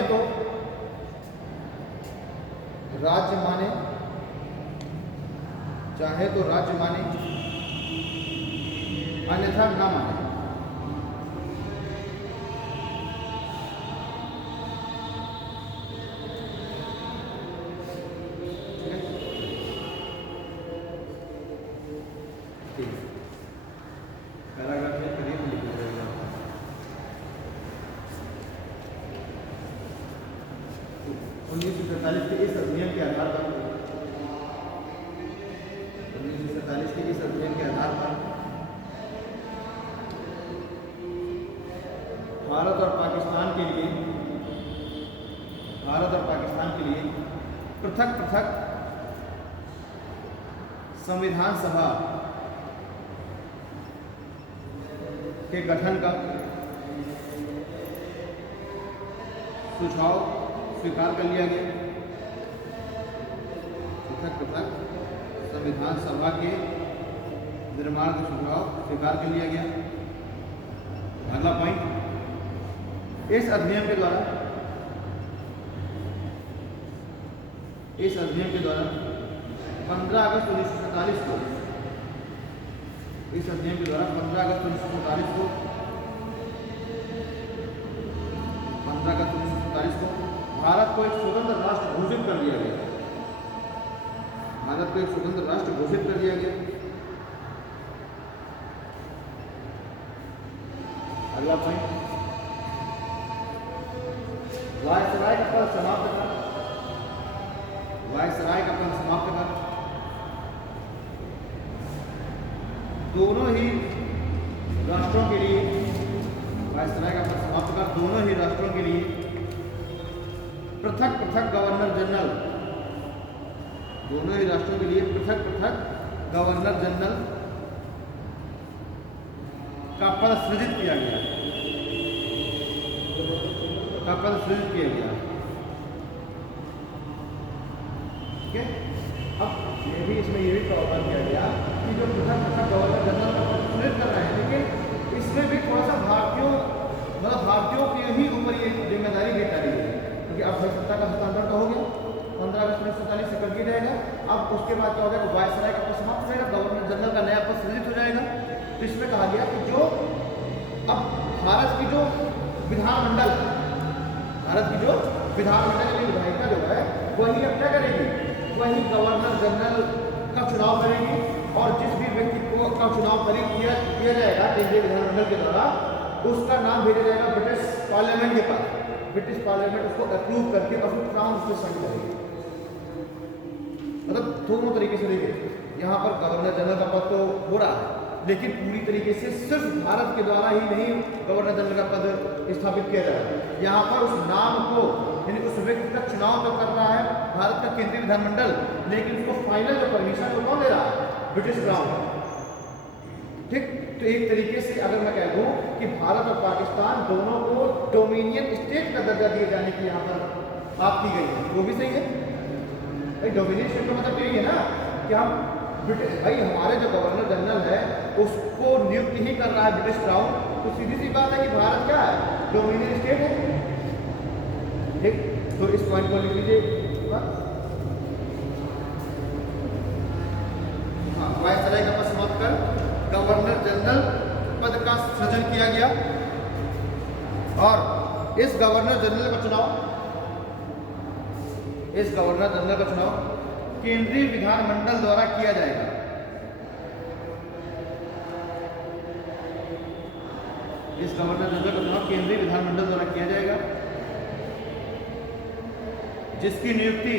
तो राज्य माने, अन्यथा ना माने। पैराग्राफ में करीब लिखा जाएगा। 1947 के इस अधिनियम के आधार पर भारत और पाकिस्तान के लिए पृथक संविधान सभा के गठन का सुझाव स्वीकार कर लिया गया। पृथक संविधान सभा के निर्माण का सुझाव स्वीकार कर लिया गया। अगला पॉइंट, इस अधिनियम के द्वारा 15 अगस्त 1947 को भारत को एक स्वतंत्र राष्ट्र घोषित कर दिया गया। अगला पॉइंट, वायसराय का पद समाप्त कर दोनों ही राष्ट्रों के लिए पृथक गवर्नर जनरल का पद सृजित किया गया। ठीक है, अब इसमें ये भी प्रावधान किया गया कि जो पृथक गवर्नर जनरल का पद सृजित कर रहे हैं, लेकिन इसमें भी थोड़ा सा भारतीयों के ही ऊपर ये जिम्मेदारी दी जा रही है, क्योंकि अब सत्ता का हस्तांतरण तो हो गया 15 अगस्त 1947 से कर दिया जाएगा। अब उसके बाद क्या हो जाएगा, वायसराय का पद समाप्त हो जाएगा, गवर्नर जनरल का नया पद सृजित हो जाएगा। तो इसमें कहा गया कि जो अब भारत की जो विधानमंडल की विधायिका जो है वही अब क्या करेगी, वही गवर्नर जनरल का चुनाव करेगी, और जिस भी व्यक्ति को का चुनाव किया जाएगा केंद्रीय विधानमंडल के द्वारा, उसका नाम भेजा जाएगा ब्रिटिश पार्लियामेंट के पास। ब्रिटिश पार्लियामेंट उसको अप्रूव करके और फिर क्राउन उसको साइन करेगी। मतलब दोनों तरीके से देखिए, यहाँ पर गवर्नर जनरल का पद तो हो रहा है, लेकिन पूरी तरीके से सिर्फ भारत के द्वारा ही नहीं गवर्नर जनरल का पद स्थापित किया जा रहा है। यहाँ पर उस नाम को, यानी उस व्यक्ति का चुनाव तो कर रहा है भारत का केंद्रीय विधानमंडल, लेकिन उसको फाइनल जो परमिशन वो कौन दे रहा है, ब्रिटिश क्राउन। ठीक, तो एक तरीके से अगर मैं कह दूं कि भारत और पाकिस्तान दोनों को डोमिनियन स्टेट का दर्जा दिए जाने की यहाँ पर बात की गई है, वो भी सही है भाई। डोमिनियन स्टेट का मतलब यही है ना कि हम ब्रिटिश, भाई हमारे जो गवर्नर जनरल है उसको नियुक्त ही कर रहा है ब्रिटिश क्राउन, तो सीधी सी बात है कि भारत क्या है, डोमिनियन स्टेट है। ठीक, तो इस पॉइंट को लिख लीजिए। वायसराय का पद समाप्त कर गवर्नर जनरल पद का सृजन किया गया, और इस गवर्नर जनरल का चुनाव केंद्रीय विधानमंडल द्वारा किया जाएगा। इस गवर्नर जनरल का चुनाव केंद्रीय विधानमंडल द्वारा किया जाएगा, जिसकी नियुक्ति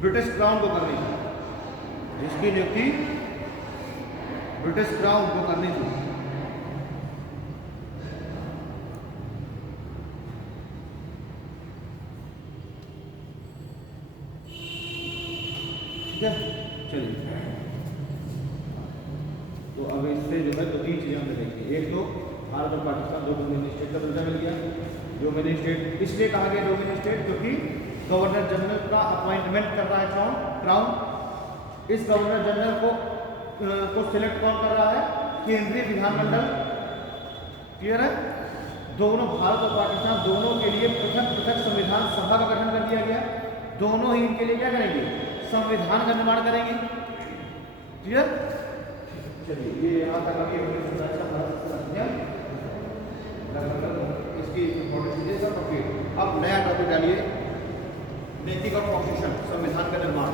ब्रिटिश क्राउन को करनी थी। जो है तो 3 चीज़ें हमने देखी। एक तो भारत और पाकिस्तान दो डोमिनियन स्टेट का दर्जा मिल गया। डोमिनियन स्टेट इसलिए कहा गया डोमिनियन स्टेट क्योंकि गवर्नर जनरल का अपॉइंटमेंट कर रहा है क्राउन। इस गवर्नर जनरल को सिलेक्ट कौन कर रहा है? केंद्रीय विधानमंडल। क्लियर है? दोनों भारत और पाकिस्तान दोनों के लिए पृथक पृथक संविधान सभा का गठन कर दिया गया। दोनों ही इनके लिए क्या करेंगे? संविधान का निर्माण करेंगे। क्लियर? चलिए ये यहाँ तक आगे इसकी इम्पोर्टेंस सब कंप्लीट। अब नया टॉपिक डालिए, मेकिंग ऑफ कॉन्स्टिट्यूशन, संविधान का निर्माण।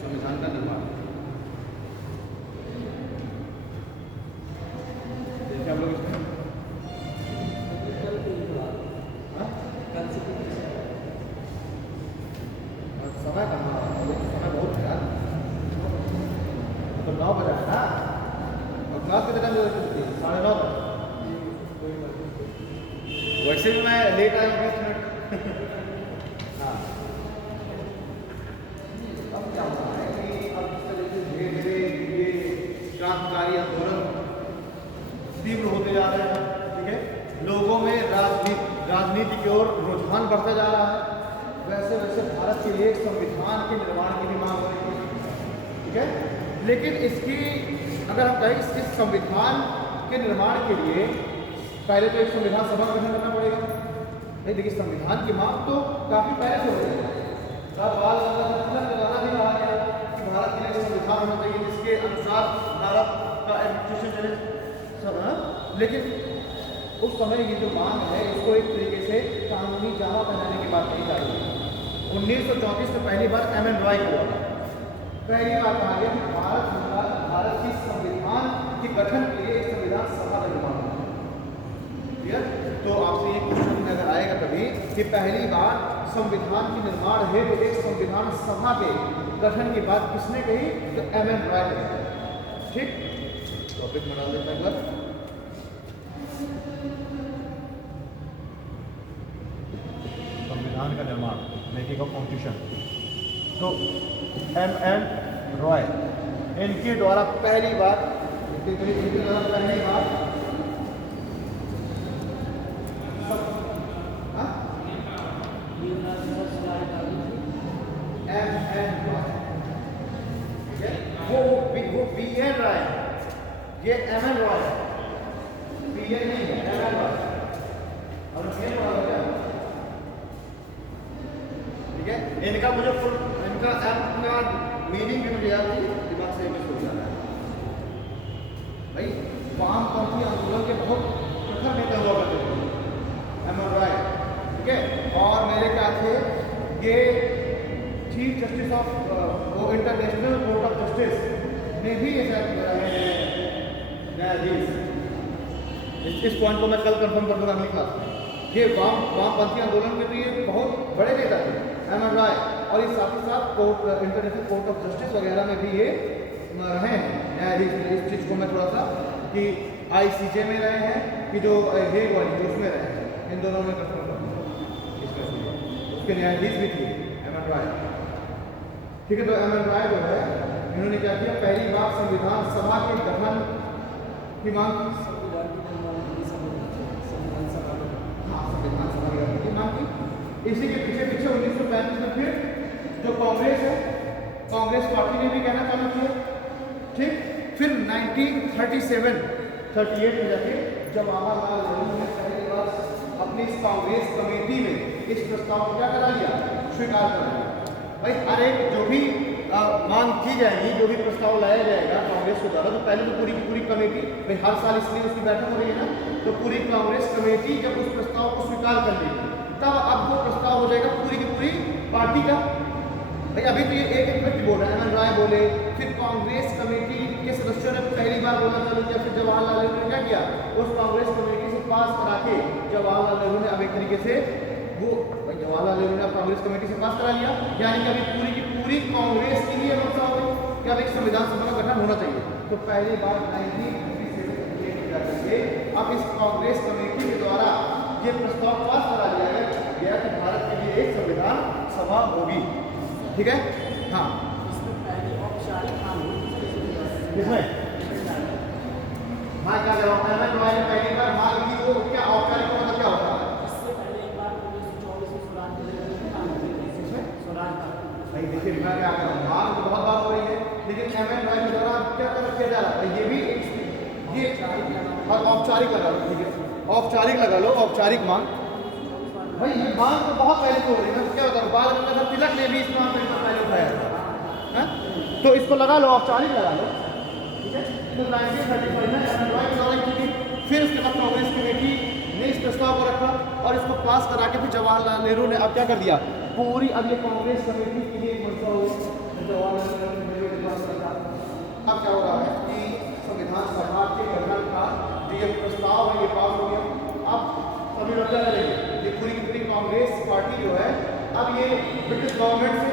संविधान का निर्माण देखिए आप लोग इसमें समय कहाँ, समय बहुत है यार, तो 9 बजा है ना, और क्लास कितने टाइम 9:30 बजे। वैसे भी मैं लेट आया 20 मिनट। हाँ अब क्या होता है कि अब इस तरह से धीरे धीरे ये क्रांतिकारी आंदोलन तीव्र होते जा रहे हैं। ठीक है, लोगों में राजनीति की ओर रुझान बढ़ता जा रहा है। वैसे वैसे भारत के लिए संविधान के निर्माण की भी मांग हो रही है। ठीक है, लेकिन इसकी अगर हम कहें इस संविधान के निर्माण के लिए पहले तो एक संविधान सभा का गठन करना पड़ेगा। नहीं, देखिए संविधान की मांग तो काफी पहले से हो रही है। बाल गंगाधर तिलक द्वारा भी कहा गया कि भारत के लिए संविधान होना चाहिए जिसके अनुसार भारत का एडमिनिस्ट्रेशन चले सब। लेकिन उस समय ये जो मांग है इसको एक तरीके से कानूनी जामा पहनाने की बात नहीं कर रही है। 1934 में पहली बार एम एन रॉय को हुआ। पहली बार कहा गया कि भारत की संविधान के गठन के लिए एक संविधान सभा का निर्माण होगा। क्लियर? तो आपसे एक क्वेश्चन अगर आएगा कभी कि पहली बार संविधान के निर्माण है तो एक संविधान सभा के गठन की बात किसने कही? तो एम एन रॉय ने। ठीक, टॉपिक में डाल देता है। संविधान का निर्माण, मेकिंग ऑफ कॉन्स्टिट्यूशन, तो एम एन रॉय इनके द्वारा पहली बार एम एन रॉय, वो बी एन रॉय, ये एम एन रॉय है, बी एन नहीं है, एम एन रॉय। और ये पढ़ा गया। ठीक है, इनका मुझे इनका एम का मीनिंग भी मुझे याद नहीं, दिमाग से मिस हो जाता है। भाई वामपंथी आंदोलन के बहुत प्रखर नेता हुआ करते थे एम एन रॉय। ठीक है, और मेरे ख्याल से ये चीफ जस्टिस ऑफ वो इंटरनेशनल कोर्ट ऑफ जस्टिस ने भी ऐसा न्यायाधीश। इस पॉइंट को मैं कल कंफर्म कर दूंगा अगली क्लास में। ये वामपंथी आंदोलन के तो ये बहुत बड़े नेता थे एम एन रॉय, और इस साथ ही साथ court international court of justice वगैरह में भी ये रहे हैं न्यायाधीश। इस चीज़ को मैं थोड़ा सा कि ICJ में रहे हैं कि जो हेग वाली उसमें रहे हैं, इन दोनों में कंफर्म कर दूंगा। उसके न्यायाधीश भी थे एम एन रॉय। ठीक है, तो एम एन रॉय जो है इन्होंने क्या किया, पहली बार संविधान सभा के गठन की मांग की। हाँ, संविधान सभा के गठन की मांग की। इसी के पीछे 1935 में फिर जो कांग्रेस है, कांग्रेस पार्टी ने भी कहना चालू किया। ठीक, फिर 1938 में जाके जवाहरलाल नेहरू ने पहली बार अपनी इस कांग्रेस कमेटी में इस प्रस्ताव को क्या करा लिया, स्वीकार कर लिया। भाई हर एक जो भी मांग की जाएगी, जो भी प्रस्ताव लाया जाएगा कांग्रेस के द्वारा, तो पहले तो पूरी की पूरी कमेटी, भाई हर साल इसलिए उसकी बैठक हो रही है ना, तो पूरी कांग्रेस कमेटी जब उस प्रस्ताव को स्वीकार कर लेगी तब अब वो प्रस्ताव हो जाएगा पूरी की पूरी पार्टी का। भाई अभी तो ये एक एक व्यक्ति बोल रहा है, एम एन रॉय बोले, फिर कांग्रेस कमेटी के सदस्यों ने पहली बार बोलना चालू किया। फिर जवाहरलाल नेहरू ने क्या किया, उस कांग्रेस कमेटी से पास करा के जवाहरलाल नेहरू ने अब एक तरीके से वो जवाहरलाल नेहरू ने कांग्रेस कमेटी से पास करा लिया। यानी कि अभी पूरी की पूरी कांग्रेस के लिए मंशा हो गई कि अब एक संविधान सभा का गठन होना चाहिए। तो पहली बार 1937 अब इस कांग्रेस कमेटी के द्वारा ये प्रस्ताव पास करा लिया गया कि भारत के लिए एक संविधान सभा होगी। ठीक है। हाँ इसमें मैं क्या कर रहा हूँ, मैंने पहली बार माँ लिखी वो क्या औपचारिक का मतलब क्या होता है? नहीं देखिए मैं क्या कर रहा हूँ, माँ तो बहुत बात हो रही है, लेकिन एमएन ड्राइव के दौरान क्या किया जा रहा है, ये भी ये और औपचारिक लगा लो, ठीक है औपचारिक लगा लो, औपचारिक मांग। भाई ये मांग तो बहुत पहले हो रही है, क्या बता रहा हूँ, बाद में तिलक ने भी इस मांग पर पहले उठाया था, तो इसको लगा लो, औपचारिक लगा लो, ठीक है। तो 1935 में एमएन ड्राइव के दौरान की थी, फिर उसके बाद कांग्रेस कमेटी ने इस प्रस्ताव को रखा और इसको पास करा के फिर जवाहरलाल नेहरू ने अब क्या कर दिया, पूरी अब ये कांग्रेस कमेटी के लिए मसला हो जवाहरलाल नेहरू के पास रखा। अब क्या हो रहा है कि संविधान सभा के गठन का जो ये प्रस्ताव है ये पास हो गया। अब सभी लोग क्या करेंगे, ये पूरी की पूरी कांग्रेस पार्टी जो है अब ये ब्रिटिश गवर्नमेंट से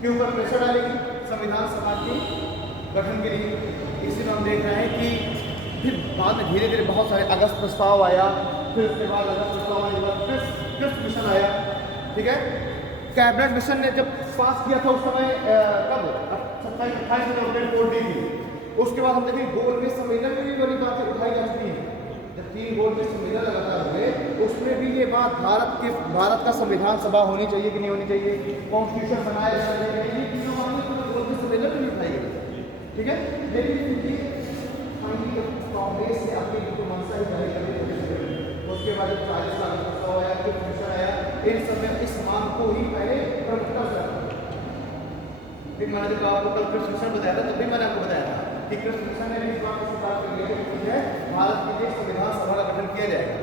के ऊपर प्रेशर डालेगी संविधान सभा के गठन के लिए। इसी में हम देख रहे हैं कि फिर बाद में धीरे धीरे बहुत सारे अगस्त प्रस्ताव आया, फिर उसके बाद अगस्त प्रस्ताव आने के बाद क्रिप्स मिशन आया, ठीक है। कैबिनेट मिशन ने जब पास किया था उस समय कब 27-28 में अपडेट बोर्ड दी थी, उसके बाद हम देखें गोल में सम्मेलन में भी बड़ी बातें उठाई जा चुकी हैं। जब 3 गोल में सम्मेलन लगातार हुए उसमें भी ये बात भारत का संविधान सभा होनी चाहिए कि नहीं होनी चाहिए, कॉन्स्टिट्यूशन बनाया जाना चाहिए, ये चीज़ों गोल में सम्मेलन में भी उठाई गई, ठीक है। लेकिन ये कांग्रेस ने अपनी मंशा ही जारी कर दी। उसके बाद जब 40 का प्रस्ताव आया, फिर मिशन आया, इन सब में इस मांग को ही पहले प्रमुखता से रखा। फिर मैंने जब आपको कल कृष्ण मिशन बताया था, तब भी मैंने आपको बताया था कि कृष्ण मिशन ने भी इस बात को स्वीकार कर लिया कि है भारत के लिए संविधान सभा का गठन किया जाएगा,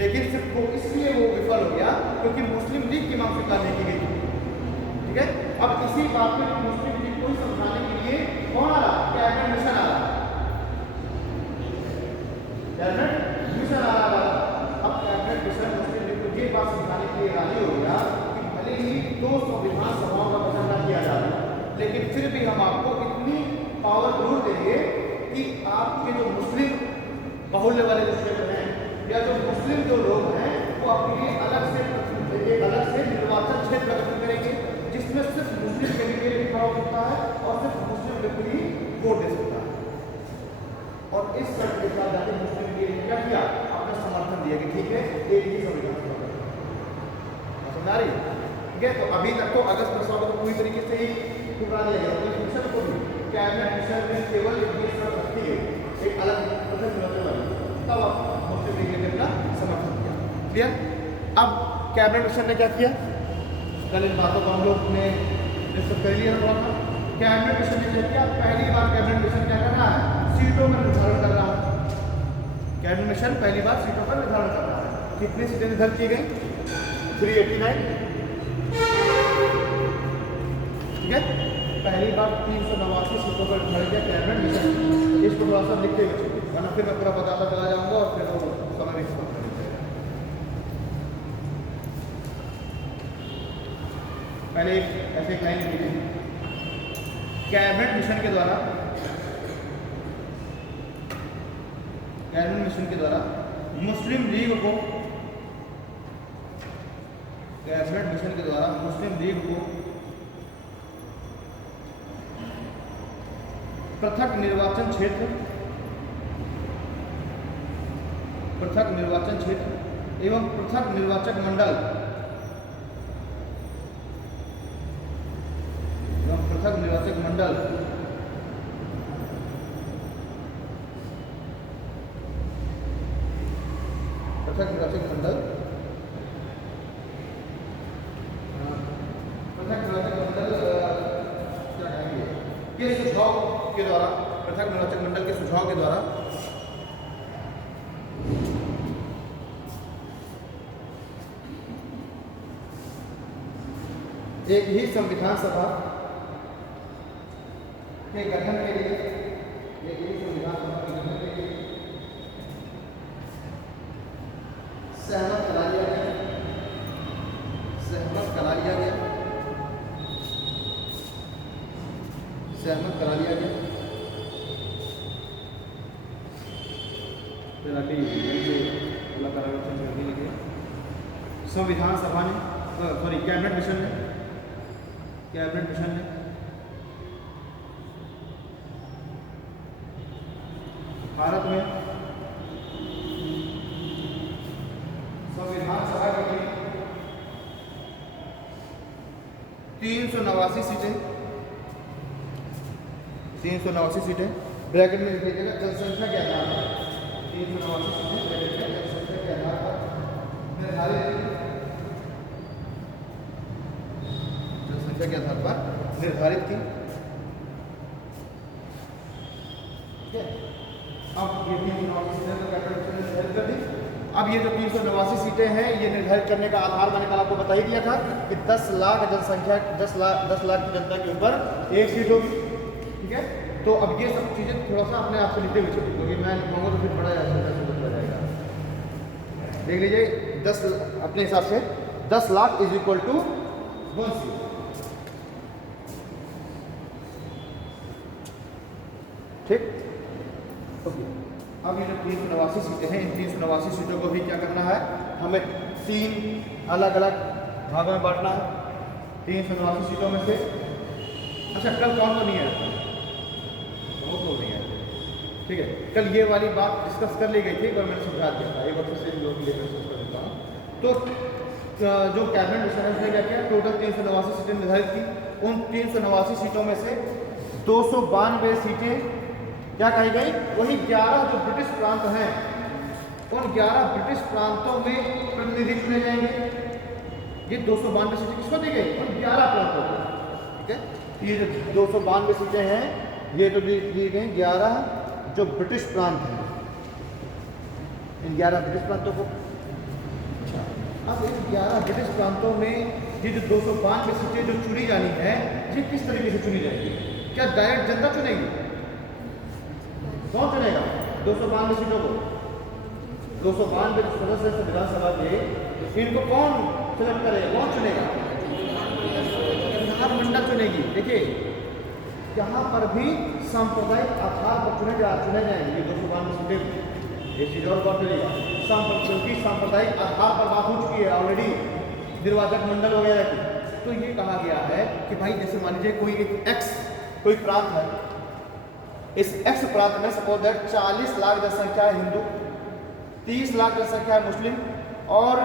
लेकिन सिर्फ वो इसलिए वो विफल हो गया क्योंकि मुस्लिम लीग की मांग स्वीकार नहीं की गई, ठीक है। अब इसी बात में मुस्लिम लीग को समझाने के लिए कौन आ रहा, कैबिनेट मिशन आ रहा, कैबिनेट मिशन आ रहा। अब कैबिनेट मिशन मुस्लिम लीग को ये बात समझाने के लिए राजी हो गया कि भले ही 2 संविधान सभाओं का गठन न किया जा रहा, लेकिन फिर भी हम आपको इतनी पावर जरूर देंगे कि आपके जो मुस्लिम बाहुल्य वाले जो क्षेत्र हैं या जो मुस्लिम जो लोग हैं वो अपने लिए अलग से निर्वाचन क्षेत्र का गठन करेंगे, जिसमें सिर्फ मुस्लिम कैंडिडेट भी खड़ा हो सकता है और सिर्फ मुस्लिम व्यक्ति ही वोट दे सकता है। और इस शर्त के साथ जाके मुस्लिम लीग ने क्या किया, अपना समर्थन दिया कि ठीक है एक ही संविधान सभा समझ आ रही है, ठीक है। तो अभी तक तो अगस्त प्रस्ताव को पूरी तरीके से ही ठुकरा दिया गया, तो मिशन को भी कैबिनेट मिशन में केवल एक शर्त रखी गई, एक अलग पसंद मिलने वाली, तब मुस्लिम लीग ने अपना समर्थन दिया। क्लियर। अब कैबिनेट मिशन ने क्या किया, कल इन बातों को हम लोग ने डिस्कस कर लिया थोड़ा सा। कैबिनेट मिशन ने क्या किया, पहली बार कैबिनेट मिशन क्या कर रहा है, सीटों में निर्धारण कर रहा है। कैबिनेट मिशन पहली बार सीटों पर निर्धारण कर रहा है। कितनी सीटें निर्धारित की गई, 389, ठीक है। पहली बार 389 सीटों पर निर्धारित किया कैबिनेट मिशन। इसको थोड़ा सा लिखते हुए चलिए, वरना फिर मैं पूरा बताता चला जाऊंगा और फिर वो समय नहीं खत्म करेंगे। पहले ऐसे एक लाइन लिखिए, कैबिनेट मिशन के द्वारा मुस्लिम लीग को पृथक निर्वाचन क्षेत्र एवं पृथक निर्वाचक मंडल के सुझाव के द्वारा पृथक निर्वाचक मंडल के सुझाव के द्वारा एक ही संविधान सभा के गठन के लिए सहमत करा लिया गया संविधान सभा ने कैबिनेट मिशन ने कैबिनेट मिशन ने भारत में संविधान सभा के लिए 389 सीटें, 389 सीटें ब्रैकेट में लिख लीजिएगा, जनसंख्या के आधार पर 389 सीटें ब्रैकेट में जनसंख्या के आधार पर निर्धारित, जनसंख्या के आधार पर निर्धारित की। ठीक है, अब ये 389 सीटें तो कैबिनेट ने निर्धारित कर दी। अब ये जो 389 सीटें हैं, ये निर्धारित करने का आधार मैंने कल आपको बता ही दिया था कि 10 लाख जनसंख्या, 10 लाख की जनता के ऊपर एक सीट होगी। ठीक है, तो अब ये सब चीज़ें थोड़ा सा अपने आप से लिखते हुए चलिए, क्योंकि मैं लिखूंगा तो फिर बड़ा हो जाएगा। देख लीजिए, 10 अपने हिसाब से 10 lakh is equal to 1 seat. ठीक, ओके। अब ये जो 389 सीटें हैं, इन 389 सीटों को भी क्या करना है, हमें 3 अलग अलग भागों में बांटना है। 389 सीटों में से अच्छा, कल कौन नहीं है, बहुत लोग नहीं है। ठीक है, कल ये वाली बात डिस्कस कर ली गई थी, एक बार मैंने समझा दिया था, एक बार फिर से लोग लिए डिस्कस कर देता हूँ। तो जो कैबिनेट मिशन ने क्या किया, टोटल 389 सीटें निर्धारित की। उन 389 सीटों में से 292 सीटें क्या कही गई, वही 11 जो ब्रिटिश प्रांत हैं, उन 11 ब्रिटिश प्रांतों में प्रतिनिधि चुने जाएंगे। ये 292 सीटें किसको दी गई, उन 11 प्रांतों को। ठीक है, ये जो 292 सीटें हैं, ये तो दी गई 11 जो ब्रिटिश प्रांत हैं, इन 11 ब्रिटिश प्रांतों को। अच्छा, अब इन 11 ब्रिटिश प्रांतों में ये जो 292 सीटें जो चुनी जानी है, ये किस तरीके से चुनी जाएगी? क्या डायरेक्ट जनता चुनेगी? कौन चुनेगा 292 सीटों को? 292 सदस्य संविधान सभा के, इनको कौन सेलेक्ट करेगा, कौन चुनेगा? विधानमंडल चुनेगी। देखिए, यहाँ पर भी सांप्रदायिक आधार पर चुने जाएंगे 292 सीटें। ये चीज और बात करेगा, क्योंकि सांप्रदायिक आधार पर बात हो चुकी है ऑलरेडी निर्वाचक मंडल वगैरह की। तो ये कहा गया है कि भाई जैसे मान लीजिए कोई एक एक्स कोई प्रांत है, इस एक्स प्रांत में सपोज दैट 40 लाख जनसंख्या है हिंदू, 30 लाख जनसंख्या है मुस्लिम और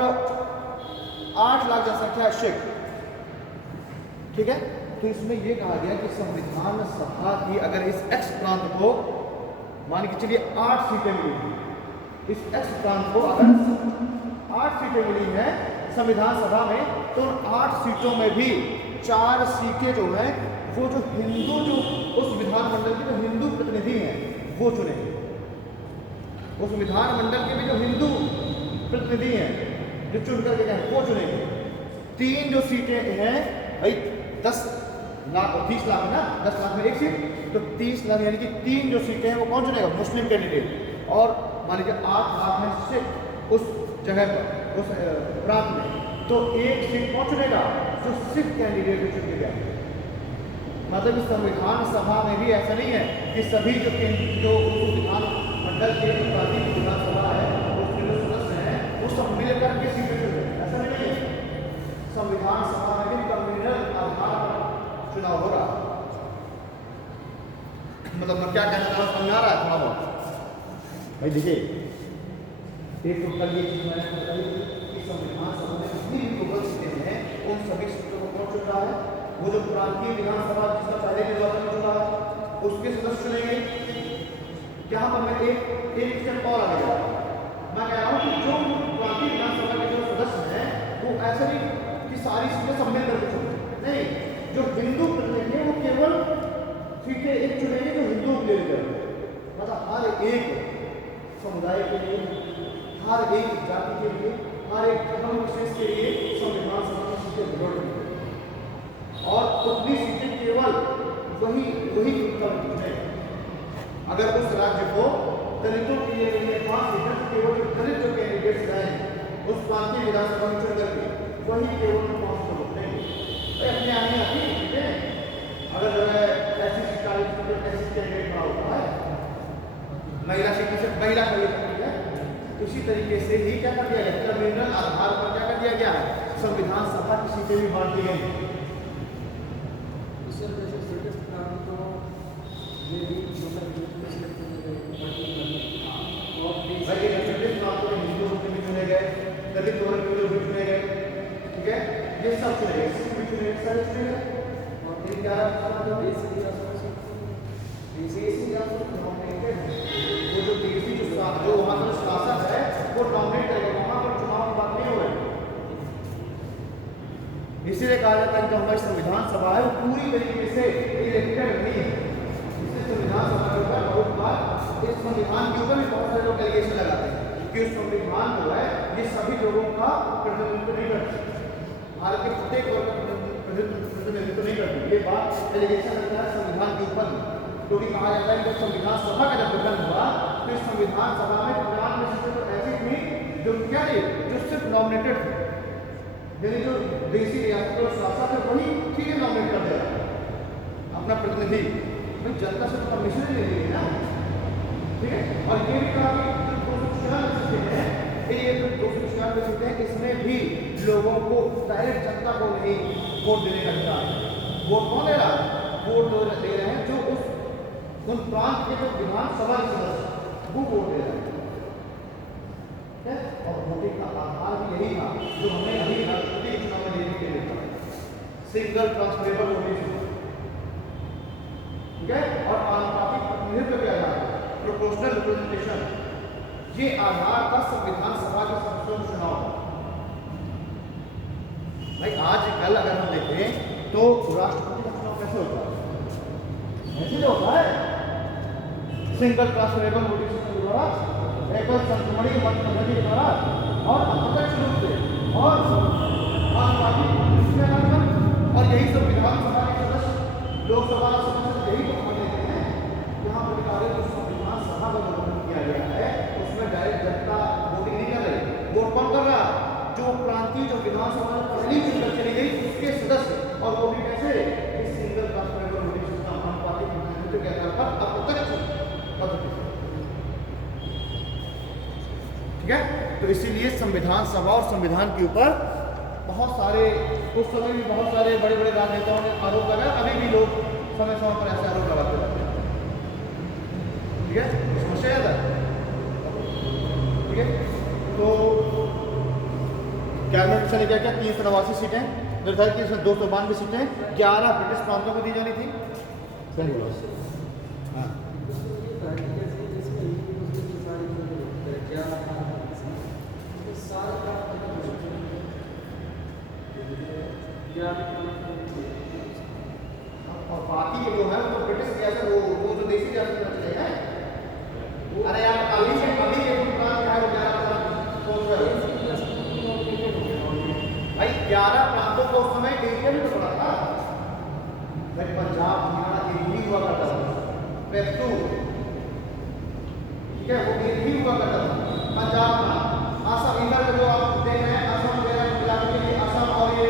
8 लाख जनसंख्या है सिख। ठीक है, तो इसमें यह कहा गया कि संविधान सभा की अगर इस एक्स प्रांत को मान के चलिए 8 सीटें मिली, इस एक्स प्रांत को अगर 8 सीटें मिली हैं संविधान सभा में, तो 8 सीटों में भी 4 सीटें जो हैं वो जो हिंदू, जो उस विधानमंडल के जो हिंदू प्रतिनिधि हैं वो चुनेंगे। उस विधानमंडल के भी जो हिंदू प्रतिनिधि हैं जो चुन करके गए वो चुनेंगे। 3 जो सीटें हैं भाई 10 लाख और 30 लाख है ना, 10 लाख में एक सीट, तो 30 लाख यानी कि 3 जो सीटें हैं वो कौन चुनेगा, मुस्लिम कैंडिडेट। और मान लीजिए 8 लाख है सिख उस जगह पर, उस प्रांत में, तो एक सीट कौन चुनेगा, जो सिख कैंडिडेट चुन के गया। मतलब इस संविधान सभा में भी ऐसा नहीं है कि सभी जो विधान मंडल के विधानसभा है उसके जो सदस्य हैं वो सब मिलकर के सीटें चुने, ऐसा नहीं है। संविधान सभा में भी कम्युनल आधार पर चुनाव हो रहा। मतलब मैं क्या कहना चाह रहा हूँ, समझ आ रहा है थोड़ा बहुत भाई? देखिए, एक तो कल ये चीज मैंने बताई कि संविधान सभा में जितनी भी टोटल सीटें हैं उन सभी सीटों को कौन चुन रहा है, वो जो प्रांतीय विधानसभा जिसका पहले निर्वाचन हो चुका है उसके सदस्य चुनेंगे। यहाँ पर मैं एक स्टेप और आगे जा रहा हूँ। मैं कह रहा हूँ कि जो प्रांतीय विधानसभा के जो सदस्य हैं वो ऐसे नहीं कि सारी सीटें सब मिल करके चुने, नहीं, जो हिंदू प्रतिनिधि है वो केवल सीटें एक चुनेंगे जो हिंदू के लिए, मतलब हर एक समुदाय के लिए, हर एक जाति के लिए, हर एक धर्म विशेष के लिए संविधान सभा की सीटें जरूर और उतनी सीटें केवल वही चुने। अगर उस राज्य को दलितों के लिए 5 सीटें, तो केवल जो दलित जो कैंडिडेट्स हैं उस प्रांतीय विधानसभा में चुन करके वही केवल 5 लोग हैं। अपने आने आती सीटें अगर ऐसी कैंडिडेट बना होता है, महिला सीटें से महिला खड़ी करती है, उसी तरीके से ही क्या कर दिया गया, कम्युनल आधार पर क्या कर दिया गया है, संविधान सभा की सीटें भी बांट दी गई। सर जैसे ब्रिटिश प्रांत तो ये भी भाई ये ब्रिटिश प्रांत में हिंदू भी चुने गए, दलित वर्ग के लोग भी चुने गए, ठीक है, ये सब चुने गए, सिख भी चुने गए, सारे चुने गए। और फिर क्या वो जो देशी जो वहाँ का शासक है वो नॉमिनेट करेगा, वहाँ पर चुनाव की बात नहीं हो रही। इसीलिए कहा जाता है कि जो हमारी संविधान सभा है वो पूरी तरीके से इलेक्टेड नहीं है। इसलिए संविधान सभा के ऊपर बहुत बार इस संविधान के ऊपर भी बहुत सारे लोग एलिगेशन लगाते हैं कि उस संविधान जो है ये सभी लोगों का प्रतिनिधित्व नहीं करती, भारत के प्रत्येक वर्ग का प्रतिनिधित्व नहीं करती। ये बात एलिगेशन लगता है संविधान के ऊपर, क्योंकि कहा जाता है कि जब संविधान सभा का जब गठन हुआ तो इस संविधान सभा में 50% तो ऐसी थी जो क्या थे, जो सिर्फ नॉमिनेटेड थे, यानी जो देशी रियासत और शासक है वही ठीक है नॉमिनेट कर दिया अपना प्रतिनिधि, भाई जनता से परमिशन ले ली ना, ठीक है। और ये भी कहा कि जो 296 सीटें हैं, ये जो 296 सीटें हैं इसमें भी लोगों को डायरेक्ट जनता को नहीं वोट देने का अधिकार है। वोट कौन दे रहा है? वोट दे रहे हैं जो उन प्रांत के जो विधानसभा के सदस्य वो वोट दे रहे हैं, ठीक है। और वोटिंग का आधार भी यही था जो हमें अभी राष्ट्रपति चुनाव में देने के लिए था, सिंगल ट्रांसफरेबल वोटिंग, ठीक है। और आनुपातिक प्रतिनिधित्व के आधार प्रोपोर्शनल रिप्रेजेंटेशन, ये आधार था संविधान सभा के सदस्यों के चुनाव। भाई आज कल अगर हम देखें तो राष्ट्रपति का चुनाव कैसे होता है? ऐसे जो होता है सिंगल ट्रांसफरेबल वोटिंग सिस्टम के द्वारा, एकल संक्रमणीय मत पद्धति के द्वारा और अप्रत्यक्ष रूप से और आनुपातिक प्रतिनिधित्व के आधार पर। और यही सब विधानसभा के सदस्य, लोकसभा के सदस्य यही तो मान लेते हैं यहाँ पर कार्य जो संविधान सभा का गठन किया गया है उसमें डायरेक्ट जनता वोटिंग नहीं कर रही। वोट कौन कर रहा? जो प्रांतीय जो विधानसभा में पहली चुनकर चली गई उसके सदस्य, और वो भी कैसे? इस सिंगल ट्रांसफरेबल वोटिंग सिस्टम आनुपातिक प्रतिनिधित्व के आधार पर अप्रत्यक्ष पद्धति से, ठीक है। तो इसीलिए संविधान सभा और संविधान के ऊपर बहुत सारे उस समय भी बहुत सारे बड़े बड़े राजनेताओं ने आरोप लगाया, अभी भी लोग समय समय पर ऐसे आरोप लगाते रहते हैं, ठीक है। समस्या याद है, ठीक है। तो कैबिनेट चले गया क्या 389 सीटें निर्धारित की, इसमें 292 सीटें 11 ब्रिटिश प्रांतों को दी जानी थी। सही बोला। हाँ और बाकी जो है वो ब्रिटिश रियासत, वो जो देशी रियासत में चले हैं। अरे यार अभी के प्रांत क्या है वो 11 सोच रहे हो भाई, 11 प्रांतों को उस समय एरिया भी तो पड़ा था भाई। पंजाब हरियाणा एक ही हुआ करता था, पेप्टू, ठीक है, वो एक ही हुआ करता था। पंजाब में असम, इधर का जो आप देख रहे हैं असम वगैरह पंजाब के लिए असम, और ये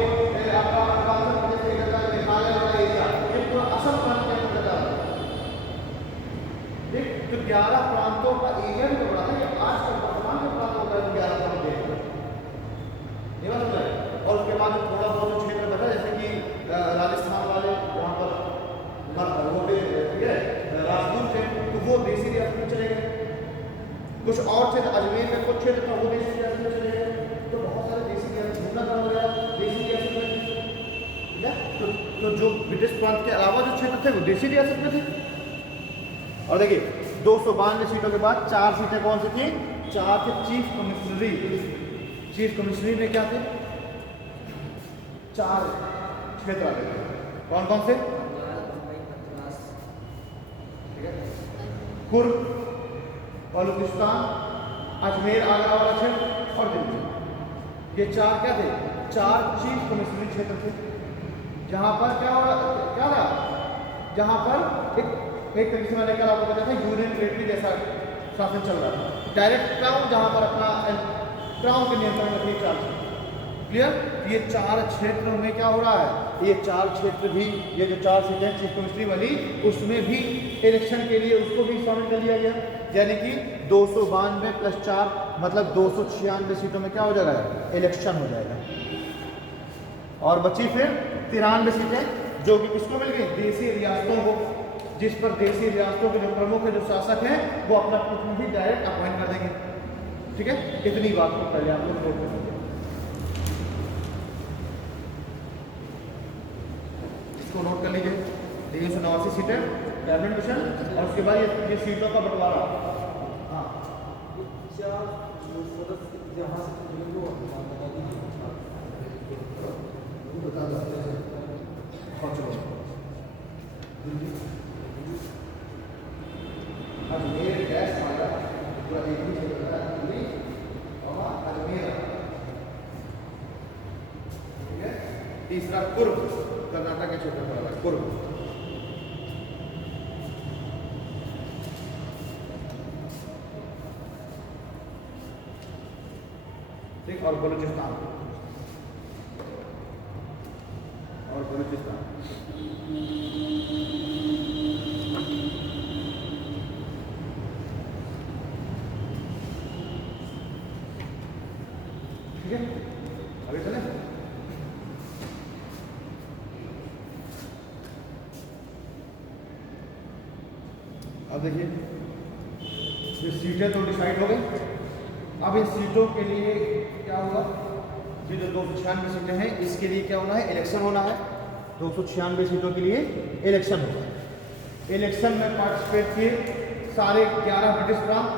आपका अरुणाचल प्रदेश से इधर का मेघालय वाला एरिया ये पूरा असम प्रांत के अंदर आता है, ठीक। तो 11 प्रांतों का एरिया भी तो बड़ा था। ये आज का वर्तमान के प्रांतों का 11 प्रांत देखो ये बात है। और उसके बाद थोड़ा बहुत जो क्षेत्र बचा जैसे कि राजस्थान वाले वहाँ पर वो भी ठीक है राजदूत थे, तो वो देशी रियासत में चले गए। कुछ और क्षेत्र अजमेर का कुछ क्षेत्र था वो देशी रियासत में चले गए। तो बहुत सारे देशी रियासत घूमना कम हो गया देशी रियासत में, ठीक है। तो जो ब्रिटिश प्रांत के अलावा जो क्षेत्र थे वो देशी रियासत में थे। और देखिए 292 सीटों के बाद 4 सीटें कौन सी थी? 4 थे चीफ कमिश्नरी। चीफ कमिश्नरी में क्या थे? 4 क्षेत्र आते थे। कौन कौन से? ठीक है, कुर्ग, बलूचिस्तान, अजमेर आगरा वाला क्षेत्र और दिल्ली। ये 4 क्या थे? 4 चीफ कमिश्नरी क्षेत्र थे, जहां पर क्या था? जहां पर एक तरीके से मैंने कल आपको बताया था यूनियन टेरिटरी जैसा शासन चल रहा था, डायरेक्ट क्राउन जहां पर अपना क्राउन के नियंत्रण में थी 4 क्षेत्र। क्लियर? ये 4 क्षेत्रों में क्या हो रहा है? ये 4 क्षेत्र भी, ये जो 4 सीटें चीफ कमिश्नरी वाली, उसमें भी इलेक्शन के लिए उसको भी शामिल कर लिया गया। यानी कि 292 + 4 मतलब 296 सीटों में क्या हो जाएगा? इलेक्शन हो जाएगा। और बची फिर 93 सीटें जो कि किसको मिल गई, देशी रियासतों को, जिस पर देशी रियासतों के जो प्रमुख है, जो शासक हैं, वो अपना प्रतिनिधि डायरेक्ट अपॉइंट कर देंगे। ठीक है, इतनी बात को पहले आप लोग नोट कर लीजिए। इसको नोट कर लीजिए, 389 सीटें कैबिनेट मिशन, और उसके बाद ये सीटों का बंटवारा। हाँ, जहाँ से जुड़े वो बता दीजिए। बता दो। हाँ चलो, अजमेर गैस मारा पूरा एक ही जगह है, दिल्ली और अजमेर। ठीक है, तीसरा कुर्ग, कर्नाटक के क्षेत्र में वाला कुर्ग। ठीक, और बलूचिस्तान, और बलूचिस्तान। ठीक है, अभी चले। अब देखिए, ये सीटें तो डिसाइड हो गई। अब इन सीटों के लिए क्या होगा, ये जो 296 सीटें हैं, इसके लिए क्या होना है, इलेक्शन होना है। 296 सीटों के लिए इलेक्शन होगा। इलेक्शन में पार्टिसिपेट किए सारे 11 ब्रिटिश प्रांत।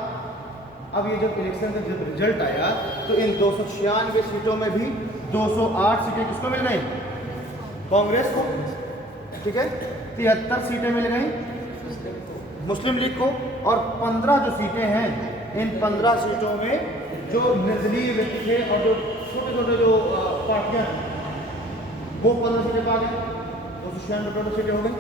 अब ये जब इलेक्शन का जब रिजल्ट आया, तो इन 296 सीटों में भी 208 सीटें किसको मिल गई, कांग्रेस को। ठीक है, 73 सीटें मिल गई मुस्लिम लीग को, और 15 जो सीटें हैं, इन 15 सीटों में जो निर्दलीय व्यक्ति थे और जो छोटे छोटे जो पार्टियां हैं, वो 15 सीटें पा गए। 296 टोटल सीटें हो गई।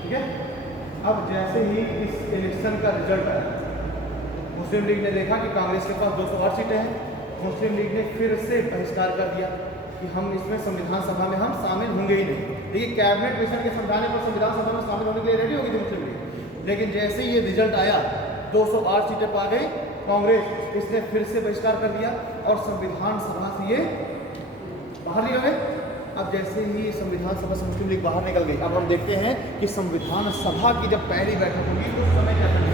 ठीक है, अब जैसे ही इस इलेक्शन का रिजल्ट आया, मुस्लिम लीग ने देखा कि कांग्रेस के पास 208 सीटें हैं। मुस्लिम लीग ने फिर से बहिष्कार कर दिया कि हम इसमें संविधान सभा में हम शामिल होंगे ही नहीं। देखिए, कैबिनेट मिशन के समझाने पर संविधान सभा में शामिल होने के लिए रेडी होगी थी मुस्लिम लीग, लेकिन जैसे ही ये रिजल्ट आया, 208 सीटें पा गई कांग्रेस, इसने फिर से बहिष्कार कर दिया और संविधान सभा से ये बाहर निकल गए। अब जैसे ही संविधान सभा से मुस्लिम लीग बाहर निकल गई, अब हम देखते हैं कि संविधान सभा की जब पहली बैठक होगी उस समय क्या करना।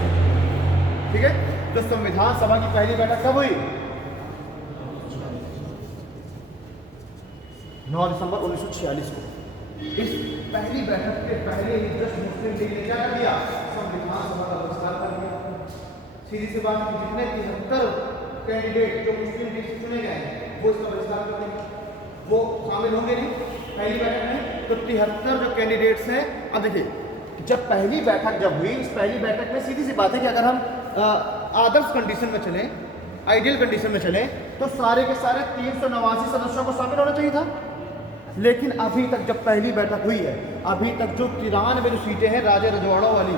ठीक है, तो संविधान सभा की पहली बैठक कब हुई, 9 दिसंबर 1946 को। इस पहली बैठक के पहले ही जस्ट मुस्लिम लीग ने क्या कर दिया, संविधान सभा का बहिष्कार कर दिया। सीधी सी बात, जितने 73 कैंडिडेट जो मुस्लिम लीग से चुने गए हैं, वो इसका बहिष्कार कर देंगे, वो शामिल होंगे नहीं पहली बैठक में। तो 73 जो कैंडिडेट्स हैं, अब देखिए, जब पहली बैठक जब हुई, इस पहली बैठक में सीधी सी बात है कि अगर हम आदर्श कंडीशन में चलें, आइडियल कंडीशन में चलें, तो सारे के सारे 389 सदस्यों को शामिल होना चाहिए था। लेकिन अभी तक जब पहली बैठक हुई है, अभी तक जो 93 जो सीटें हैं राजा रजवाड़ों वाली,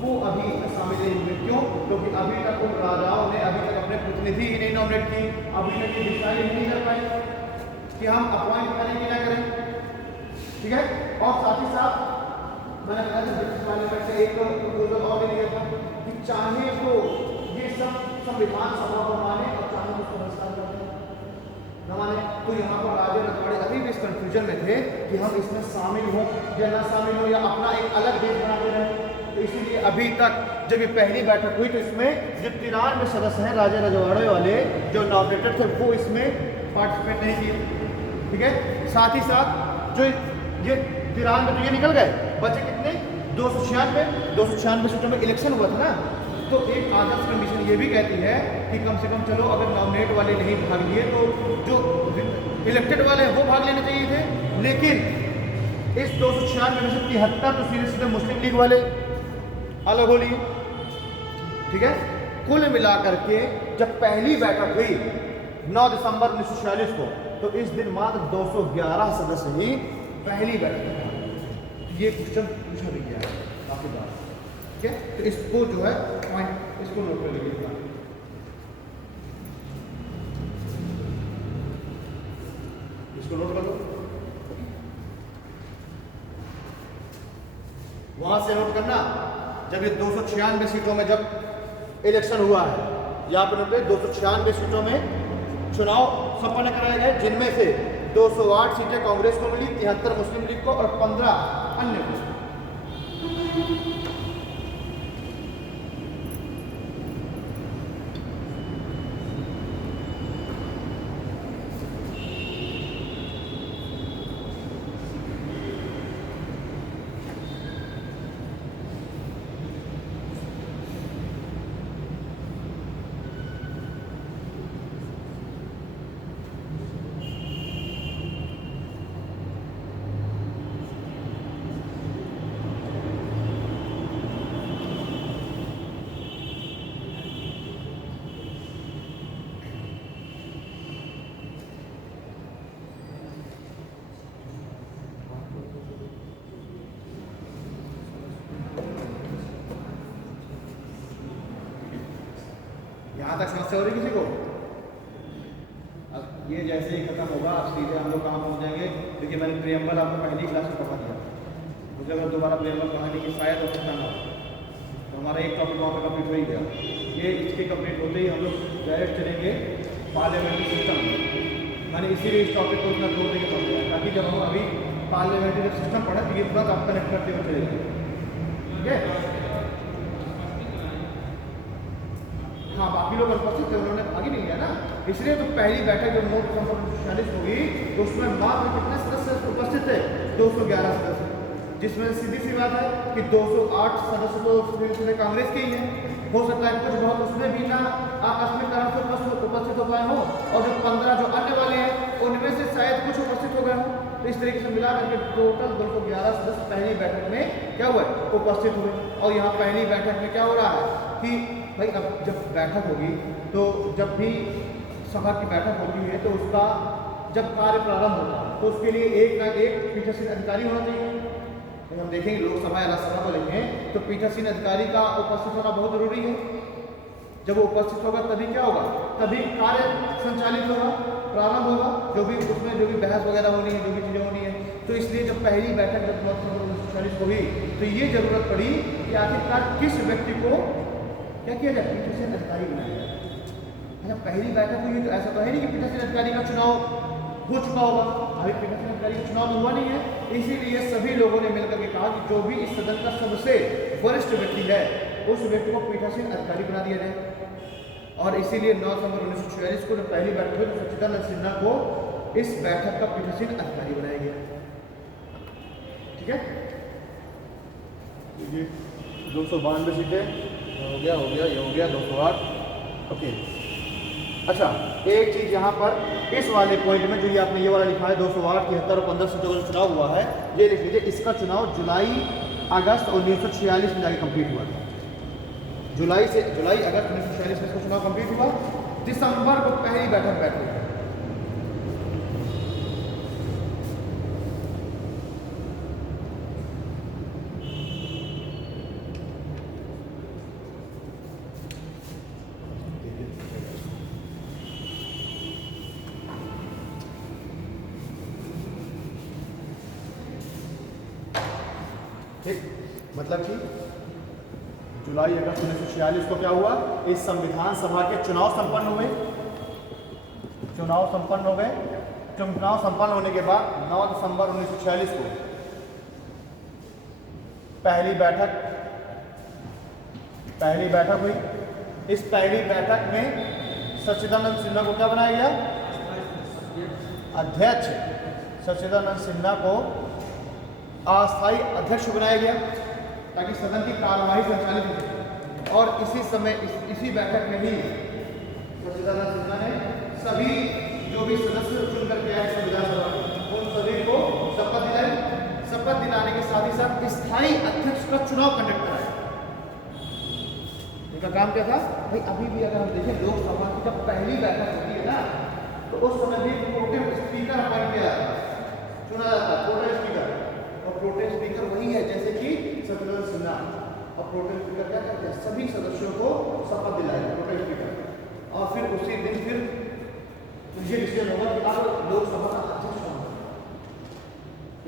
वो अभी इसमें शामिल नहीं हुए। क्यों? क्योंकि अभी तक उन राजाओं ने अभी तक अपने प्रतिनिधि ही नहीं नॉमिनेट की, अभी तक ये डिसाइड नहीं कर पाए कि हम अपॉइंट करें कि ना करें। ठीक है, और साथ ही साथ मैंने बताया था ब्रिटिश पार्लियामेंट से एक प्रपोजल और भी दिया था कि चाहे तो ये सब संविधान सभा को माने और चाहे उसको बहिष्कार कर दें, न माने। तो यहाँ पर राजा रजवाड़े अभी भी इस कंफ्यूजन में थे कि हम इसमें शामिल हों या ना शामिल हो, या अपना एक अलग देश बनाते रहें। तो इसीलिए अभी तक जब ये पहली बैठक हुई, तो इसमें जो 93 सदस्य हैं राजा रजवाड़े वाले जो नॉमिनेटेड थे, वो इसमें पार्टिसिपेट नहीं किए। ठीक है, साथ ही साथ जो ये 93 तो ये निकल गए, बचे कितने, 296 सीटों में इलेक्शन हुआ था ना। तो एक आदर्श कंडीशन ये भी कहती है कि कम से कम चलो, अगर नॉमिनेट वाले नहीं भाग लिए तो जो इलेक्टेड वाले हैं वो भाग लेने चाहिए थे। लेकिन इस 296 में से 73 तो सीधे मुस्लिम लीग वाले अलग हो लिए। ठीक है, कुल मिलाकर के जब पहली बैठक हुई 9 दिसंबर 1946 को, तो इस दिन मात्र 211 सदस्य ही पहली बैठक। ये क्वेश्चन पूछा भी गया है काफी बार। ठीक है, तो इसको जो है पॉइंट इसको नोट कर लीजिएगा। इसको नोट कर लो। वहां से नोट करना, जब ये 296 सीटों में जब इलेक्शन हुआ है, यहाँ पर नोट 296 सीटों में चुनाव संपन्न कराए गए, जिनमें से 208 सीटें कांग्रेस को मिली, 73 मुस्लिम लीग को और 15 अन्य को। यहाँ तक समस्या हो रही किसी को? अब ये जैसे ही खत्म होगा, अब सीधे हम लोग कहाँ पहुँच जाएंगे? देखिए मैंने प्रियम्बल आपको पहली क्लास में पढ़ा दिया, मुझे अगर दोबारा प्रियम्बल पढ़ाने की शायद आवश्यकता ना हो, तो हमारा एक टॉपिक वहाँ पर कंप्लीट हो ही गया। ये इसके कंप्लीट होते ही हम लोग डायरेक्ट चलेंगे पार्लियामेंट्री सिस्टम में। मैंने इसीलिए इस टॉपिक को इतना जोर देकर पढ़ दिया, ताकि जब हम अभी पार्लियामेंट्री सिस्टम पढ़े तो ये तुरंत आप कनेक्ट करते हुए चले जाएंगे। ठीक है? हाँ, बाकी लोग उपस्थित थे, उन्होंने भाग ही नहीं लिया ना, इसलिए तो पहली बैठक जो 9 होगी तो उसमें मात्र कितने सदस्य उपस्थित थे? 211 सदस्य, जिसमें सीधी सी बात है कि 208 सदस्य तो कांग्रेस के ही हैं। हो सकता है कुछ बहुत उसमें भी ना आकस्मिक कारण से उपस्थित हो पाए हो, और जो 15 जो अन्य वाले हैं उनमें से शायद कुछ उपस्थित हो गए हो। तो इस तरीके से मिला करके टोटल 211 सदस्य पहली बैठक में क्या हुआ? उपस्थित हुए। और यहाँ पहली बैठक में क्या हो रहा है कि भाई अब जब बैठक होगी तो जब भी सभा की बैठक होती है तो उसका जब कार्य प्रारंभ होता है तो उसके लिए एक ना एक पीठासीन अधिकारी होना चाहिए। तो हम देखेंगे लोकसभा या राज्यसभा को लेंगे तो पीठासीन अधिकारी का उपस्थित होना बहुत जरूरी है। जब वो उपस्थित होगा तभी क्या होगा? तभी कार्य संचालित होगा, प्रारंभ होगा, जो भी उसमें जो भी बहस वगैरह होनी है, जो भी चीज़ें होनी है। तो इसलिए जब पहली बैठक जब 1940 हुई तो ये जरूरत पड़ी कि आखिरकार किस व्यक्ति को क्या किया जाए? पीठासीन अधिकारी बनाया जाए। अच्छा, पहली बैठक हुई तो ऐसा तो है नहीं कि पीठासीन अधिकारी का चुनाव हो चुका होगा, अभी पीठासीन अधिकारी का चुनाव हुआ नहीं है। इसीलिए सभी लोगों ने मिलकर के कहा कि जो भी इस सदन का सबसे वरिष्ठ व्यक्ति है उस व्यक्ति को पीठासीन अधिकारी बना दिया जाए। और इसीलिए 9 नवंबर 1946 को जब पहली बैठक हुई तो सच्चिदानंद सिन्हा को इस बैठक का पीठासीन अधिकारी बनाया गया। ठीक है, ये 292 सीटें हो गया, ये हो गया 208। ओके, अच्छा एक चीज़ यहाँ पर इस वाले पॉइंट में जो ये आपने ये वाला लिखा है 208, 73 और 15 सीटों का चुनाव हुआ है, ये लिख लीजिए। इसका चुनाव जुलाई अगस्त 1946 में जाके कंप्लीट हुआ था। जुलाई अगस्त 1946 में इसका चुनाव कंप्लीट हुआ। दिसंबर को पहली बैठक बैठी। ठीक, मतलब कि जुलाई अगस्त 1946 को क्या हुआ? इस संविधान सभा के चुनाव संपन्न हुए। चुनाव संपन्न होने के बाद 9 दिसंबर 1946 को पहली बैठक हुई। इस पहली बैठक में सच्चिदानंद सिन्हा को क्या बनाया गया? अध्यक्ष। सच्चिदानंद सिन्हा को अस्थायी अध्यक्ष बनाया गया ताकि सदन की कार्यवाही संचालित हो सके। और इसी समय इसी बैठक में ही सच्चिदानंद सिन्हा ने सभी जो भी सदस्य चुन करके आए संविधान सभा उन सभी को शपथ दिलाई। शपथ दिलाने के साथ ही साथ स्थायी अध्यक्ष का चुनाव कंडक्ट कराया। इनका काम क्या था? भाई अभी भी अगर हम देखें लोकसभा की जब पहली बैठक होती है ना तो उस समय भी प्रोटेम स्पीकर अपॉइंट किया जाता है, चुना जाता है प्रोटेम स्पीकर। और प्रोटेम स्पीकर वही है जैसे कि सच्चिदानंद सिन्हा। और प्रोटेम स्पीकर क्या करते हैं? सभी सदस्यों को शपथ दिलाएगा प्रोटेम स्पीकर। और फिर उसी दिन फिर ये डिसीजन होगा कि आप लोकसभा का अध्यक्ष होंगे।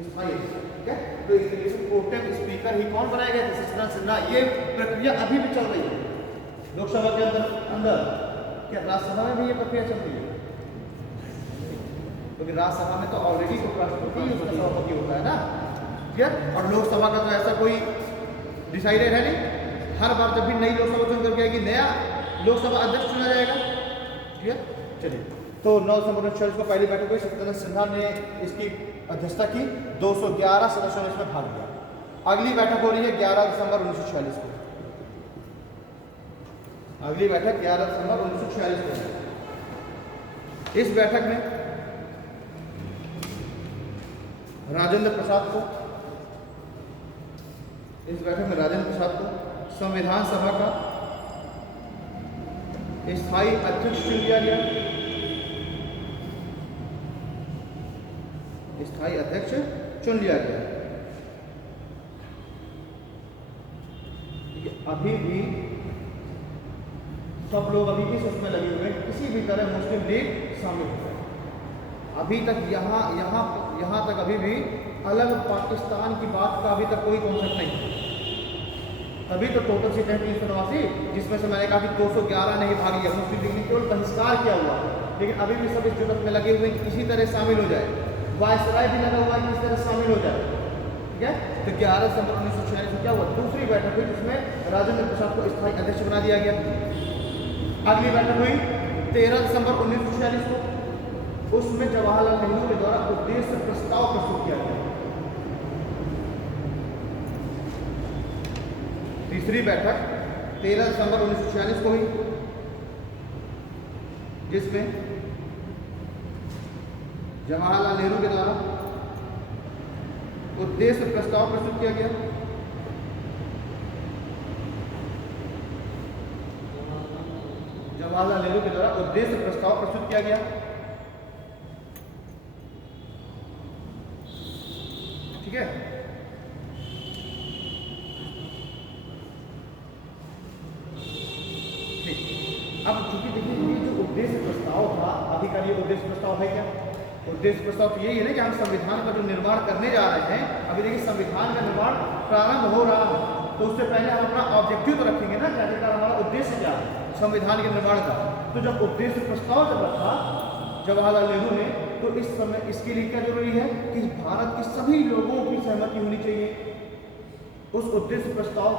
स्थायी अध्यक्ष, ठीक है। तो इस तरीके से प्रोटेम स्पीकर ही कौन बनाया गया था? सत्यनारायण सिन्हा। ये प्रक्रिया अभी भी चल रही है लोकसभा के अंदर। क्या राज्यसभा में भी ये प्रक्रिया चल रही है? क्योंकि राज्यसभा में तो ऑलरेडी उपराष्ट्रपति उसका सभापति होता है ना, क्लियर। और लोकसभा का तो ऐसा कोई डिसाइडेड है नहीं, हर बार जब भी नई लोकसभा चुन करके आएगी नया लोकसभा अध्यक्ष चुना जाएगा, क्लियर। चलिए, तो 9 दिसंबर 1946 को पहली बैठक हुई, सत्यनारायण सिन्हा ने इसकी अध्यक्षता की, 211 सदस्यों ने इसमें भाग लिया। अगली बैठक हो रही है 11 दिसंबर 1946 को। अगली बैठक 11 दिसंबर 1946 को है। इस बैठक में राजेंद्र प्रसाद को संविधान सभा का स्थायी अध्यक्ष चुन लिया गया। स्थायी अध्यक्ष चुन लिया गया। अभी भी सब लोग अभी भी उसमें लगे हुए हैं, किसी भी तरह मुस्लिम लीग शामिल हो जाए। अभी तक यहाँ तक अभी भी अलग पाकिस्तान की बात का अभी तक कोई कॉन्सेप्ट नहीं है। तभी तो टोटल सीटें 389, जिसमें से मैंने कहा कि 211 नहीं भाग लिया, मुस्लिम लीग ने केवल बहिष्कार किया हुआ, लेकिन अभी भी सब इस जुगत में लगे हुए हैं कि किसी तरह शामिल हो जाए। वायसराय भी लगा हुआ है किस तरह शामिल हो जाए, ठीक है। तो 11 दिसंबर 1946 में क्या हुआ? दूसरी बैठक हुई जिसमें राजेंद्र प्रसाद को स्थायी अध्यक्ष बना दिया गया। अगली बैठक हुई 13 दिसंबर 1946 को, उसमें जवाहरलाल नेहरू के द्वारा उद्देश्य प्रस्ताव प्रस्तुत किया गया। तीसरी बैठक 13 दिसंबर 1946 को हुई, जिसमें जवाहरलाल नेहरू के द्वारा उद्देश्य प्रस्ताव प्रस्तुत किया गया। जवाहरलाल नेहरू के द्वारा उद्देश्य प्रस्ताव प्रस्तुत किया गया, ठीक है। अब चूंकि देखिए ये जो उद्देश्य प्रस्ताव था, अभी का ये उद्देश्य प्रस्ताव है क्या? उद्देश्य प्रस्ताव तो यही है ना कि हम संविधान का जो निर्माण करने जा रहे हैं। अभी देखिए संविधान का निर्माण प्रारंभ हो रहा है, तो उससे पहले हम अपना ऑब्जेक्टिव तो रखेंगे ना, क्या कहता हमारा उद्देश्य क्या है संविधान के निर्माण का। तो जब उद्देश्य प्रस्ताव जब रखा जवाहरलाल नेहरू ने, तो इस समय इसके लिए क्या जरूरी है कि भारत के सभी लोगों की सहमति होनी चाहिए। उस उद्देश्य प्रस्ताव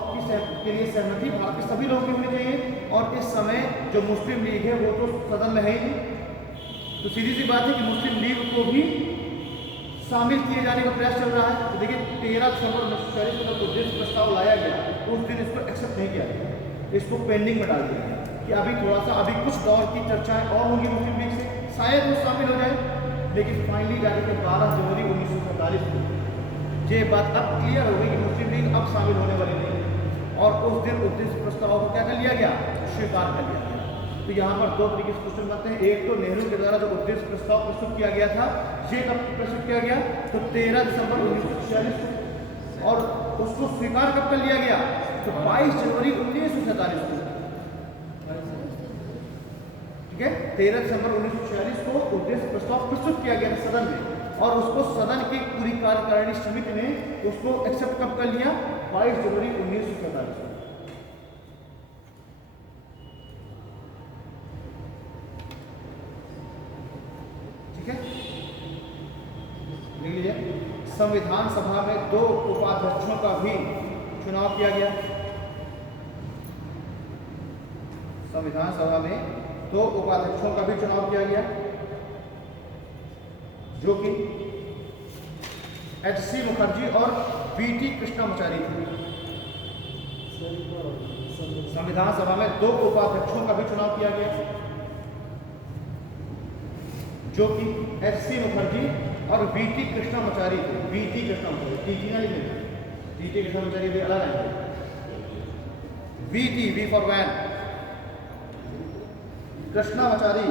के लिए सहमति भारत के सभी लोगों की होनी चाहिए। और इस समय जो मुस्लिम लीग है वो तो सदन में है ही नहीं, तो सीधी सी बात है कि मुस्लिम लीग को भी शामिल किए जाने का प्रयास चल रहा है। तो देखिए 13 दिसंबर 1946 को जब उद्देश्य प्रस्ताव लाया गया, उस दिन इसको एक्सेप्ट नहीं किया गया, इसको पेंडिंग में डाल दिया गया कि अभी कुछ दौर की चर्चाएं और होंगी मुस्लिम लीग से, शायद वो शामिल हो जाए। लेकिन फाइनली जाकर के 12 जनवरी 1947 को ये बात अब क्लियर हो गई कि मुस्लिम लीग अब शामिल होने वाली नहीं है, और उस दिन उद्देश्य प्रस्ताव को क्या कर लिया गया? स्वीकार कर लिया गया। तो यहाँ पर दो तरीके से क्वेश्चन बनते हैं। एक तो नेहरू के द्वारा जो उद्देश्य प्रस्ताव प्रस्तुत किया गया था, ये कब प्रस्तुत किया गया? तो 13 दिसंबर 1946 को, और उसको स्वीकार कब कर लिया गया? तो 22 जनवरी 1947 को, ठीक है। 13 दिसंबर 1946 को उद्देश्य प्रस्ताव प्रस्तुत किया गया सदन में, और उसको सदन की पूरी कार्यकारिणी समिति ने उसको एक्सेप्ट कब कर लिया? 22 जनवरी 1947 को। ठीक है, लिख लीजिए। संविधान सभा में 2 उपाध्यक्षों का भी चुनाव किया गया। संविधान सभा में 2 उपाध्यक्षों का भी चुनाव किया गया, जो कि एच.सी. मुखर्जी और बी.टी. कृष्णामाचारी थे। संविधान सभा में 2 उपाध्यक्षों का भी चुनाव किया गया, जो कि एच.सी. मुखर्जी और बी.टी. कृष्णामाचारी थे। बी.टी. कृष्णामाचारी, टी.टी. ना लिखना, बी.टी. कृष्णामाचारी भी अलग है। BT. V for van, Krishnamachari,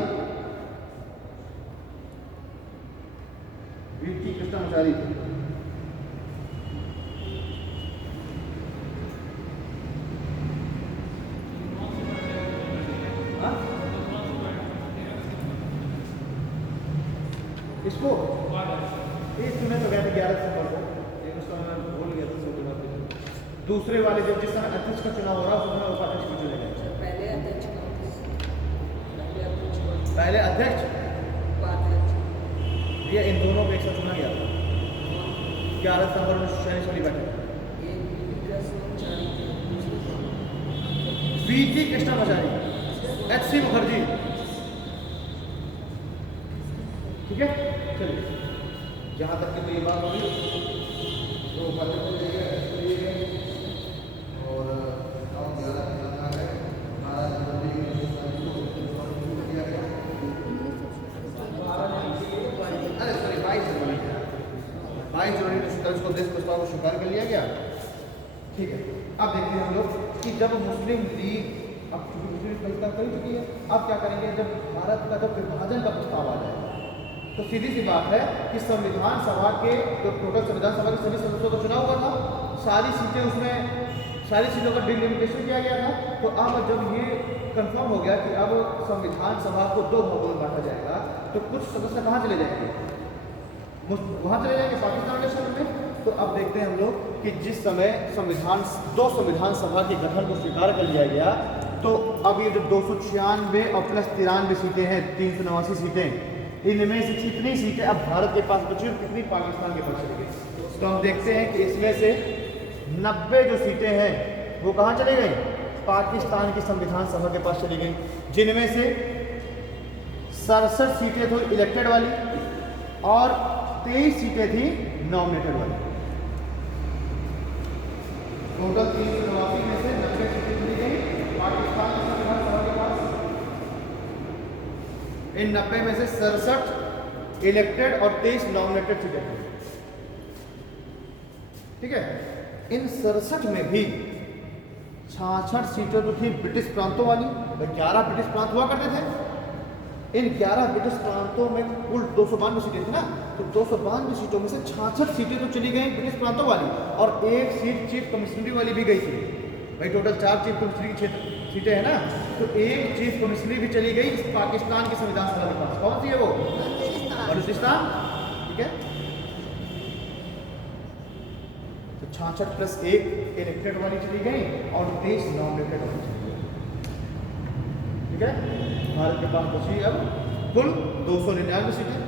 BT. Krishnamachari थे। इसको ये चुने तो गए थे 11 दिसंबर को, लेकिन उस समय मैं भूल गया था सोचना फिर। दूसरे वाले जब जिस समय अध्यक्ष का चुनाव हो रहा है उस समय उपाध्यक्ष भी चुने गए। पहले अध्यक्ष कौन थे? पहले अध्यक्ष उपाध्यक्ष ये इन दोनों को एक साथ चुना गया था 11 दिसंबर 1946 वाली बैठक। वीटी कृष्णाचार्य, एच.सी. मुखर्जी। ठीक है, चलिए जहाँ तक की तो ये बात होगी तो उपाध्यक्ष को लेके और अरे सॉरी 22 जनवरी को देश प्रस्ताव को स्वीकार कर लिया गया। ठीक है, अब देखते हैं हम लोग कि जब मुस्लिम लीग अब चूंकि मुस्लिम लीग कर चुकी है, अब क्या करेंगे जब भारत का जब विभाजन का प्रस्ताव आ जाएगा तो सीधी सी बात है कि संविधान सभा के जो टोटल संविधान सभा के सभी सदस्यों का चुनाव हुआ था, सारी सीटें उसमें सारी सीटों का डिलिमिटेशन किया गया था। तो अब जब ये कंफर्म हो गया कि अब संविधान सभा को दो भागों में बांटा जाएगा तो कुछ सदस्य कहाँ चले जाएंगे, वहाँ चले जाएंगे पाकिस्तान के शहर में। तो अब देखते हैं हम लोग कि जिस समय दो संविधान सभा के गठन को स्वीकार कर लिया गया तो अब ये जो 296 और प्लस 93 सीटें हैं, 389 सीटें, इनमें से कितनी सीटें अब भारत के पास बची और कितनी पाकिस्तान के पास चली गई। तो हम देखते हैं कि इसमें से 90 जो सीटें हैं वो कहाँ चली गई, पाकिस्तान की संविधान सभा के पास चली गई, जिनमें से 67 सीटें थी इलेक्टेड वाली और 23 सीटें थी नॉमिनेटेड वाली। टोटल 389 में से 90 सीटें चली गई पाकिस्तान की संविधान सभा के पास। इन 90 में से 67 इलेक्टेड और 23 नॉमिनेटेड सीटें थी। ठीक है, इन 67 में भी 66 सीटें तो थी ब्रिटिश प्रांतों वाली, 11 ब्रिटिश प्रांत हुआ करते थे। इन 11 ब्रिटिश प्रांतों में कुल 292 सीटें थी ना, तो 292 सीटों में से 66 सीटें तो चली गई ब्रिटिश प्रांतों वाली और एक सीट चीफ कमिश्नरी वाली भी गई थी। भाई टोटल 4 चीफ कमिश्नरी की सीटें हैं ना, तो एक चीफ कमिश्नरी भी चली गई इस पाकिस्तान की संविधान सभा के पास। कौन सी है वो, बलूचिस्तान। ठीक है, तो 66 प्लस 1 इलेक्टेड वाली चली गई और 23 नॉमिनेटेड वाली चली गई। ठीक है, भारत के पास बची अब कुल 299 सीटें।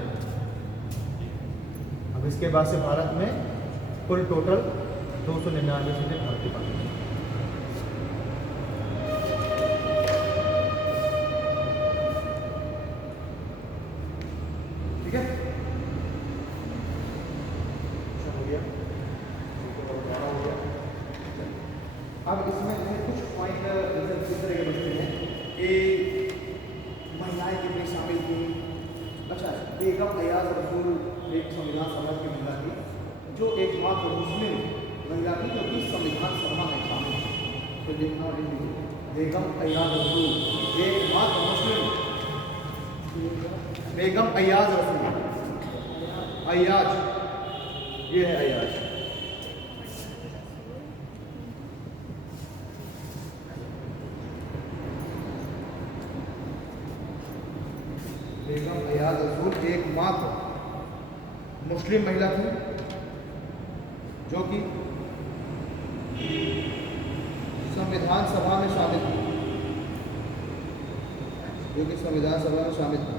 अब इसके बाद से भारत में कुल टोटल 299 सीटें भारत के पास। ठीक है, हो गया, हो गया। अब इसमें कुछ पॉइंट इस तरह के बचते हैं कि महिलाएं कितनी शामिल थी। अच्छा, बेगम अयाज रसूल एक संविधान सभा की महिला थी जो एकमात्र मुस्लिम महिला थी जो कि संविधान सभा में शामिल थी। तो देखना बेगम अयाज रसूल एकमात्र मुस्लिम, बेगम अयाज रसूल, अयाज, ये है अयाज। बेगम अयाज रसूल एकमात्र मुस्लिम महिला थी जो कि संविधान सभा में शामिल थी, जो कि संविधान सभा में शामिल थी।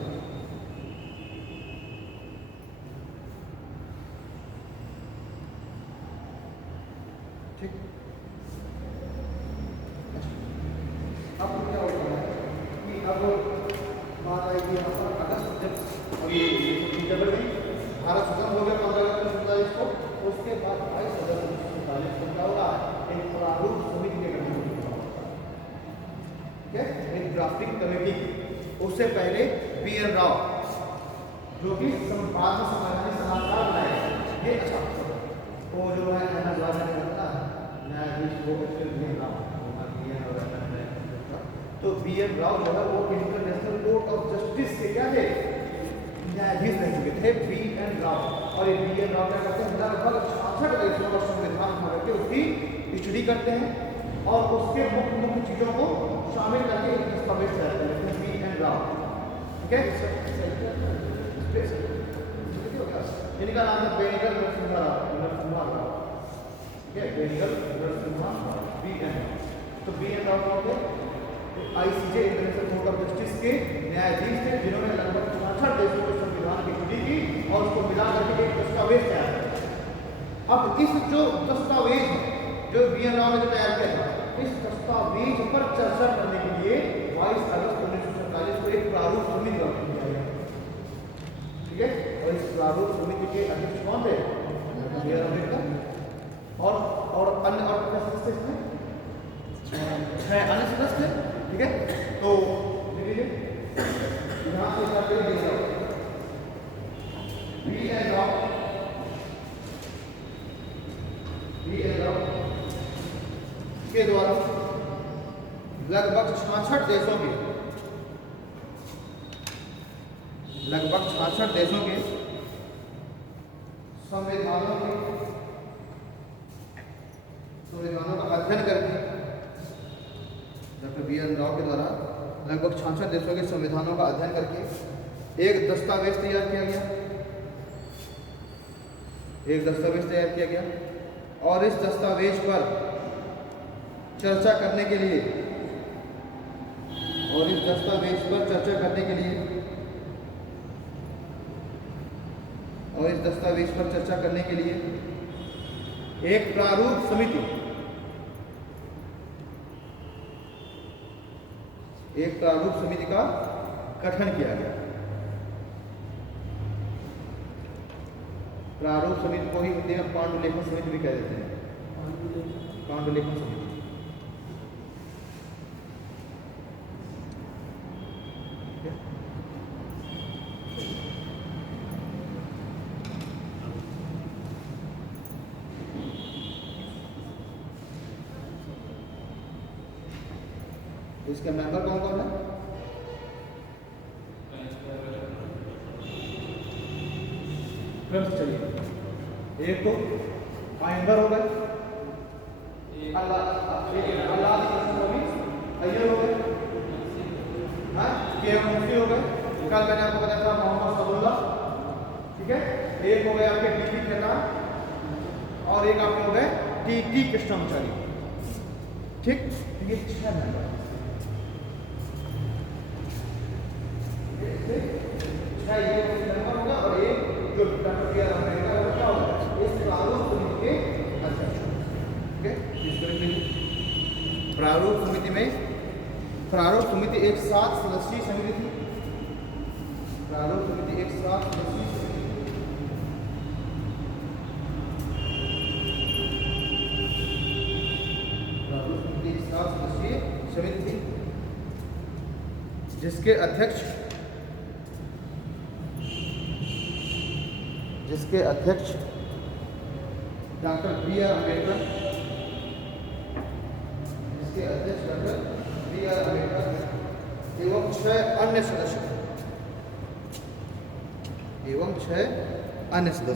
ठीक, अब क्या होता है कि अब बात आएगी यहाँ पर अगस्त, जब अभी बदल गई, भारत स्वतंत्र हो गया 15 अगस्त 1947 को, उसके बाद 22 अगस्त 1947 को क्या होगा, एक प्रारूप समिति के गठन होगा। ठीक है, एक ड्राफ्टिंग कमेटी। उससे पहले बी.एन. राव जो कि बाद में संवैधानिक सलाहकार बनाए, ये अच्छा वो जो है न्यायाधीश तो बी.एन. राव जो है वो इंटरनेशनल कोर्ट ऑफ जस्टिस के क्या थे, न्यायाधीश रह चुके थे बी.एन. राव। और ये बी.एन. राव क्या करते हैं, लगभग 66 देशों का संविधान बना करके उसकी स्टडी करते हैं और उसके मुख्य मुख्य चीज़ों को शामिल करके एक दस्तावेज तैयार करते हैं बी.एन. राव। ठीक है, इनका नाम है बेनिगल नरसिम्हा राव, ठीक है, बेनिगल नरसिम्हा BN। तो BN राव कौन थे? ICJ international court of justice के न्यायाधीश थे, जिन्होंने लगभग 64 देशों के संविधान की स्टडी की और उसको मिला करके एक दस्तावेज तैयार किया। अब इस जो दस्तावेज है जो BN राव ने जो तैयार किया था, इस दस्तावेज पर चर्चा करने के लिए 22 अगस्त 1947 को एक प्रारूप समिति का गठन किया गया, ठीक है। और इस प्रारूप समिति के अध्यक्ष कौन थे? BR अम्बेडकर और अन्य और क्या सदस्य इसमें 6 अन्य सदस्य थे, ठीक है। तो देखिए यहाँ से स्टार्ट करिए। BN राव के द्वारा लगभग 66 देशों के संविधानों का अध्ययन करके डॉक्टर BN राव के द्वारा लगभग 66 देशों के संविधानों का अध्ययन करके एक दस्तावेज तैयार किया गया और इस दस्तावेज पर चर्चा करने के लिए एक प्रारूप समिति का गठन किया गया। प्रारूप समिति को ही हिंदी में पांडुलेखन समिति भी कह देते हैं, पांडुलेखन समिति। इसके मेंबर कौन कौन है? चलिए, एक तो आइंदर हो गए, अय्यर हो गए, मुफ्ती हो गए, कल मैंने आपको बताया था मोहम्मद सदुल्ला, ठीक है। एक हो गए आपके DP खेतान और एक आपके हो गए TT कृष्णाचारी, ठीक। ये 6 मेंबर होगा और एक जो डॉक्टर BR अम्बेडकर होगा क्या होगा? इस प्रारूप समिति के अध्यक्ष, ठीक है। प्रारूप समिति एक 7 सदस्यीय समिति थी। प्रारूप समिति एक 7 सदस्यीय समिति थी, जिसके अध्यक्ष डॉक्टर BR अम्बेडकर, एवं 6 अन्य सदस्य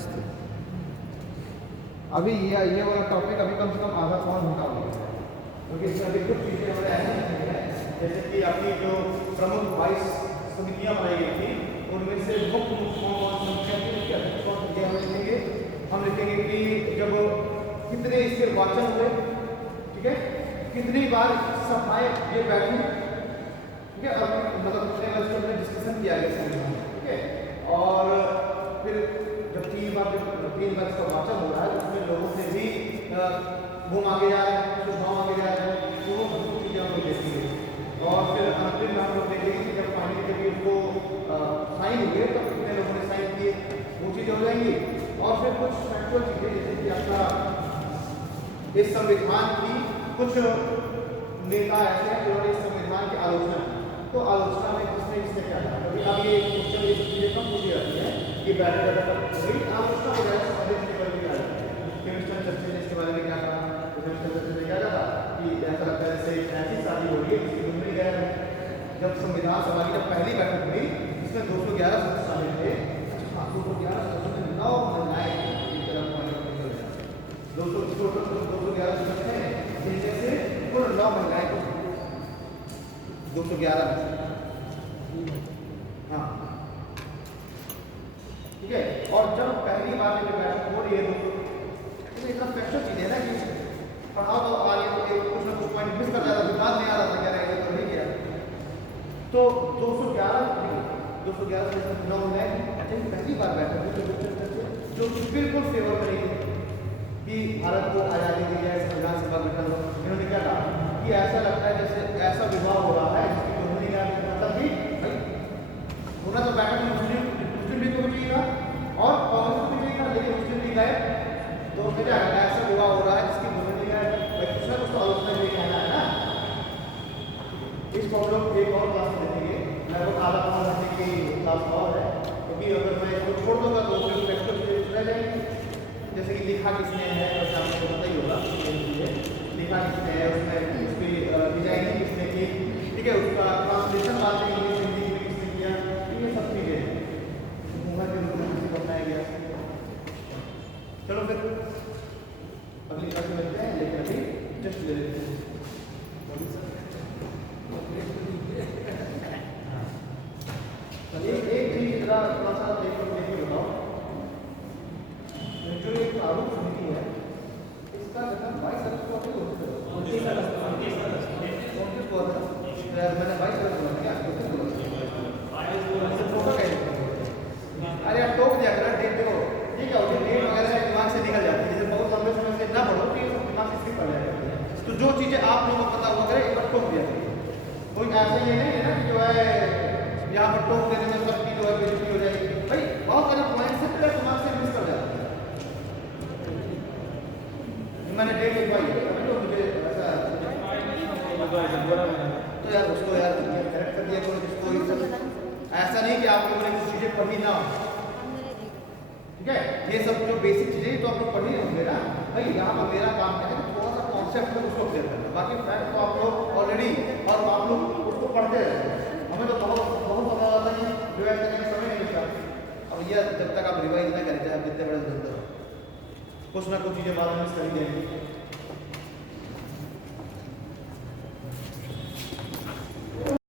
थे। अभी ये वाला टॉपिक अभी कम से कम आधा पौन घंटा हो गया, क्योंकि इसमें अभी कुछ चीज़ें हमारे ऐसी हैं, जैसे कि आपकी जो प्रमुख 22 समितियाँ बनाई गई थी, उनमें से मुख्य हम लिखेंगे कि जब कितने इसके वाचन हुए, ठीक है, कितनी बार सभाएं ये बैठी, ठीक है, मतलब कितने बार इसको डिस्कशन किया गया संविधान, ठीक है। और फिर जब 3 बार इसका वाचन हो रहा है, उसमें लोगों से भी वो मांगे जा रहे हैं, सुझाव मांगे जा रहे हैं, तो वो चीज़ें हम लोग देखेंगे। और फिर अंतिम में हम लोग देखेंगे कि जब फाइनली जब उसको साइन हुए तब कितने लोगों ने साइन किए, वो चीज़ें हो जाएंगी। और फिर कुछ फैक्चुअल चीज़ें, जैसे कि आपका इस संविधान की कुछ नेता ऐसे हैं जिन्होंने इस संविधान की आलोचना की, तो आलोचना में किसने क्या कहा। कभी अब ये क्वेश्चन ये चीज़ें कम पूछी जाती है कि बैठे वही आलोचना हो जाए, केमिस्टर चर्चे ने इसके बारे में क्या कहा, केमिस्टर चर्चे ने क्या कहा कि ऐसा लगता है जैसे ऐसी शादी हो रही है जिसकी दुनिया गैर है। जब संविधान सभा की जब पहली बैठक हुई, इसमें 211 सदस्य शामिल थे, 211 सदस्यों में 9 महिलाएं की तरफ 211 सदस्य हैं, जिनमें से कुल 9 महिलाएं 211 में, हाँ, ठीक है। और और जब पहली बार जब बैठ हो रही है तो इतना फैक्चर चीज़ें है ना कि पढ़ाओ तो आगे तो एक कुछ ना कुछ पॉइंट मिस कर जाता, दिमाग नहीं आ रहा था, कह रहे हैं तो नहीं किया। तो 211 9 में पहली बार बैठा जो बिल्कुल फेवर करेंगे कि भारत को आज़ादी दी जाए, संविधान सभा गठन हो। इन्होंने क्या कहा कि ऐसा लगता है जैसे ऐसा विवाह हो रहा है जिसकी दोनों का मतलब कि भाई होना तो बैठक में मुस्लिम लीग को भी चाहिए था और कांग्रेस को भी चाहिए था, लेकिन मुस्लिम लीग आए तो क्या ऐसा विवाह हो रहा है जिसकी दोनों कुछ ना कुछ तो आलोचना ये कहना है ना। इस प्रॉब्लम एक और क्लास में देखेंगे, लगभग आधा पौना घंटे की क्लास और है, क्योंकि अगर मैं इसको छोड़ दूंगा तो फिर प्रैक्टिकल रह जाएंगे। जैसे कि लिखा किसने है, वैसे आपको पता ही होगा लिखा किसने है, उसमें उसकी डिजाइनिंग किसने की, ठीक है, उसका ट्रांसलेशन बाद में इंग्लिश हिंदी में किसने किया, ये सब चीज़ें हुकूमत के रूप में बनाया गया। चलो फिर अगली क्लास में मिलते हैं, लेकिन अभी जस्ट ले लेते हैं। एक चीज जरा थोड़ा सा देखिए बताओ, जो एक आरोप समिति है इसका गठन 22 अगस्त को मैंने 22 अगस्त फोटो कैसे, अरे आप टोक दिया करा, डेट देखो ठीक है, डेट वगैरह दिमाग से निकल जाती है, जैसे बहुत लंबे समय से ना पढ़ो तो ये सब दिमाग से स्किप कर जाएगा। तो जो चीज़ें आप लोगों को पता हुआ करे एक बार टोक दिया करिए, कोई ऐसा ये नहीं है ना कि जो है यहाँ पर टोक देने में सबकी जो है बेइज्जती हो जाएगी। भाई बहुत सारे पॉइंट से पहले दिमाग से मिस कर जाता है। मैंने डेट लिखवाई है तो मुझे ऐसा तो यार उसको यार करेक्ट कर दिया करो, जिसको ऐसा नहीं कि आप लोगों ने कुछ चीज़ें पढ़ी ना हो, ठीक है, ये सब जो बेसिक चीज़ें तो आप लोग पढ़ ही होंगे ना। भाई यहाँ पर मेरा काम क्या है कि थोड़ा सा कॉन्सेप्ट है उसको क्लियर करना, बाकी फैक्ट तो आप लोग ऑलरेडी और आप लोग उसको पढ़ते रहते हैं। हमें तो बहुत पता होता है कि रिवाइज करने का समय नहीं मिलता। अब यह जब तक आप रिवाइज ना करें चाहे आप जितने बड़े धंधे कुछ ना कुछ चीज़ें बाद में मिस कर ही जाएंगी।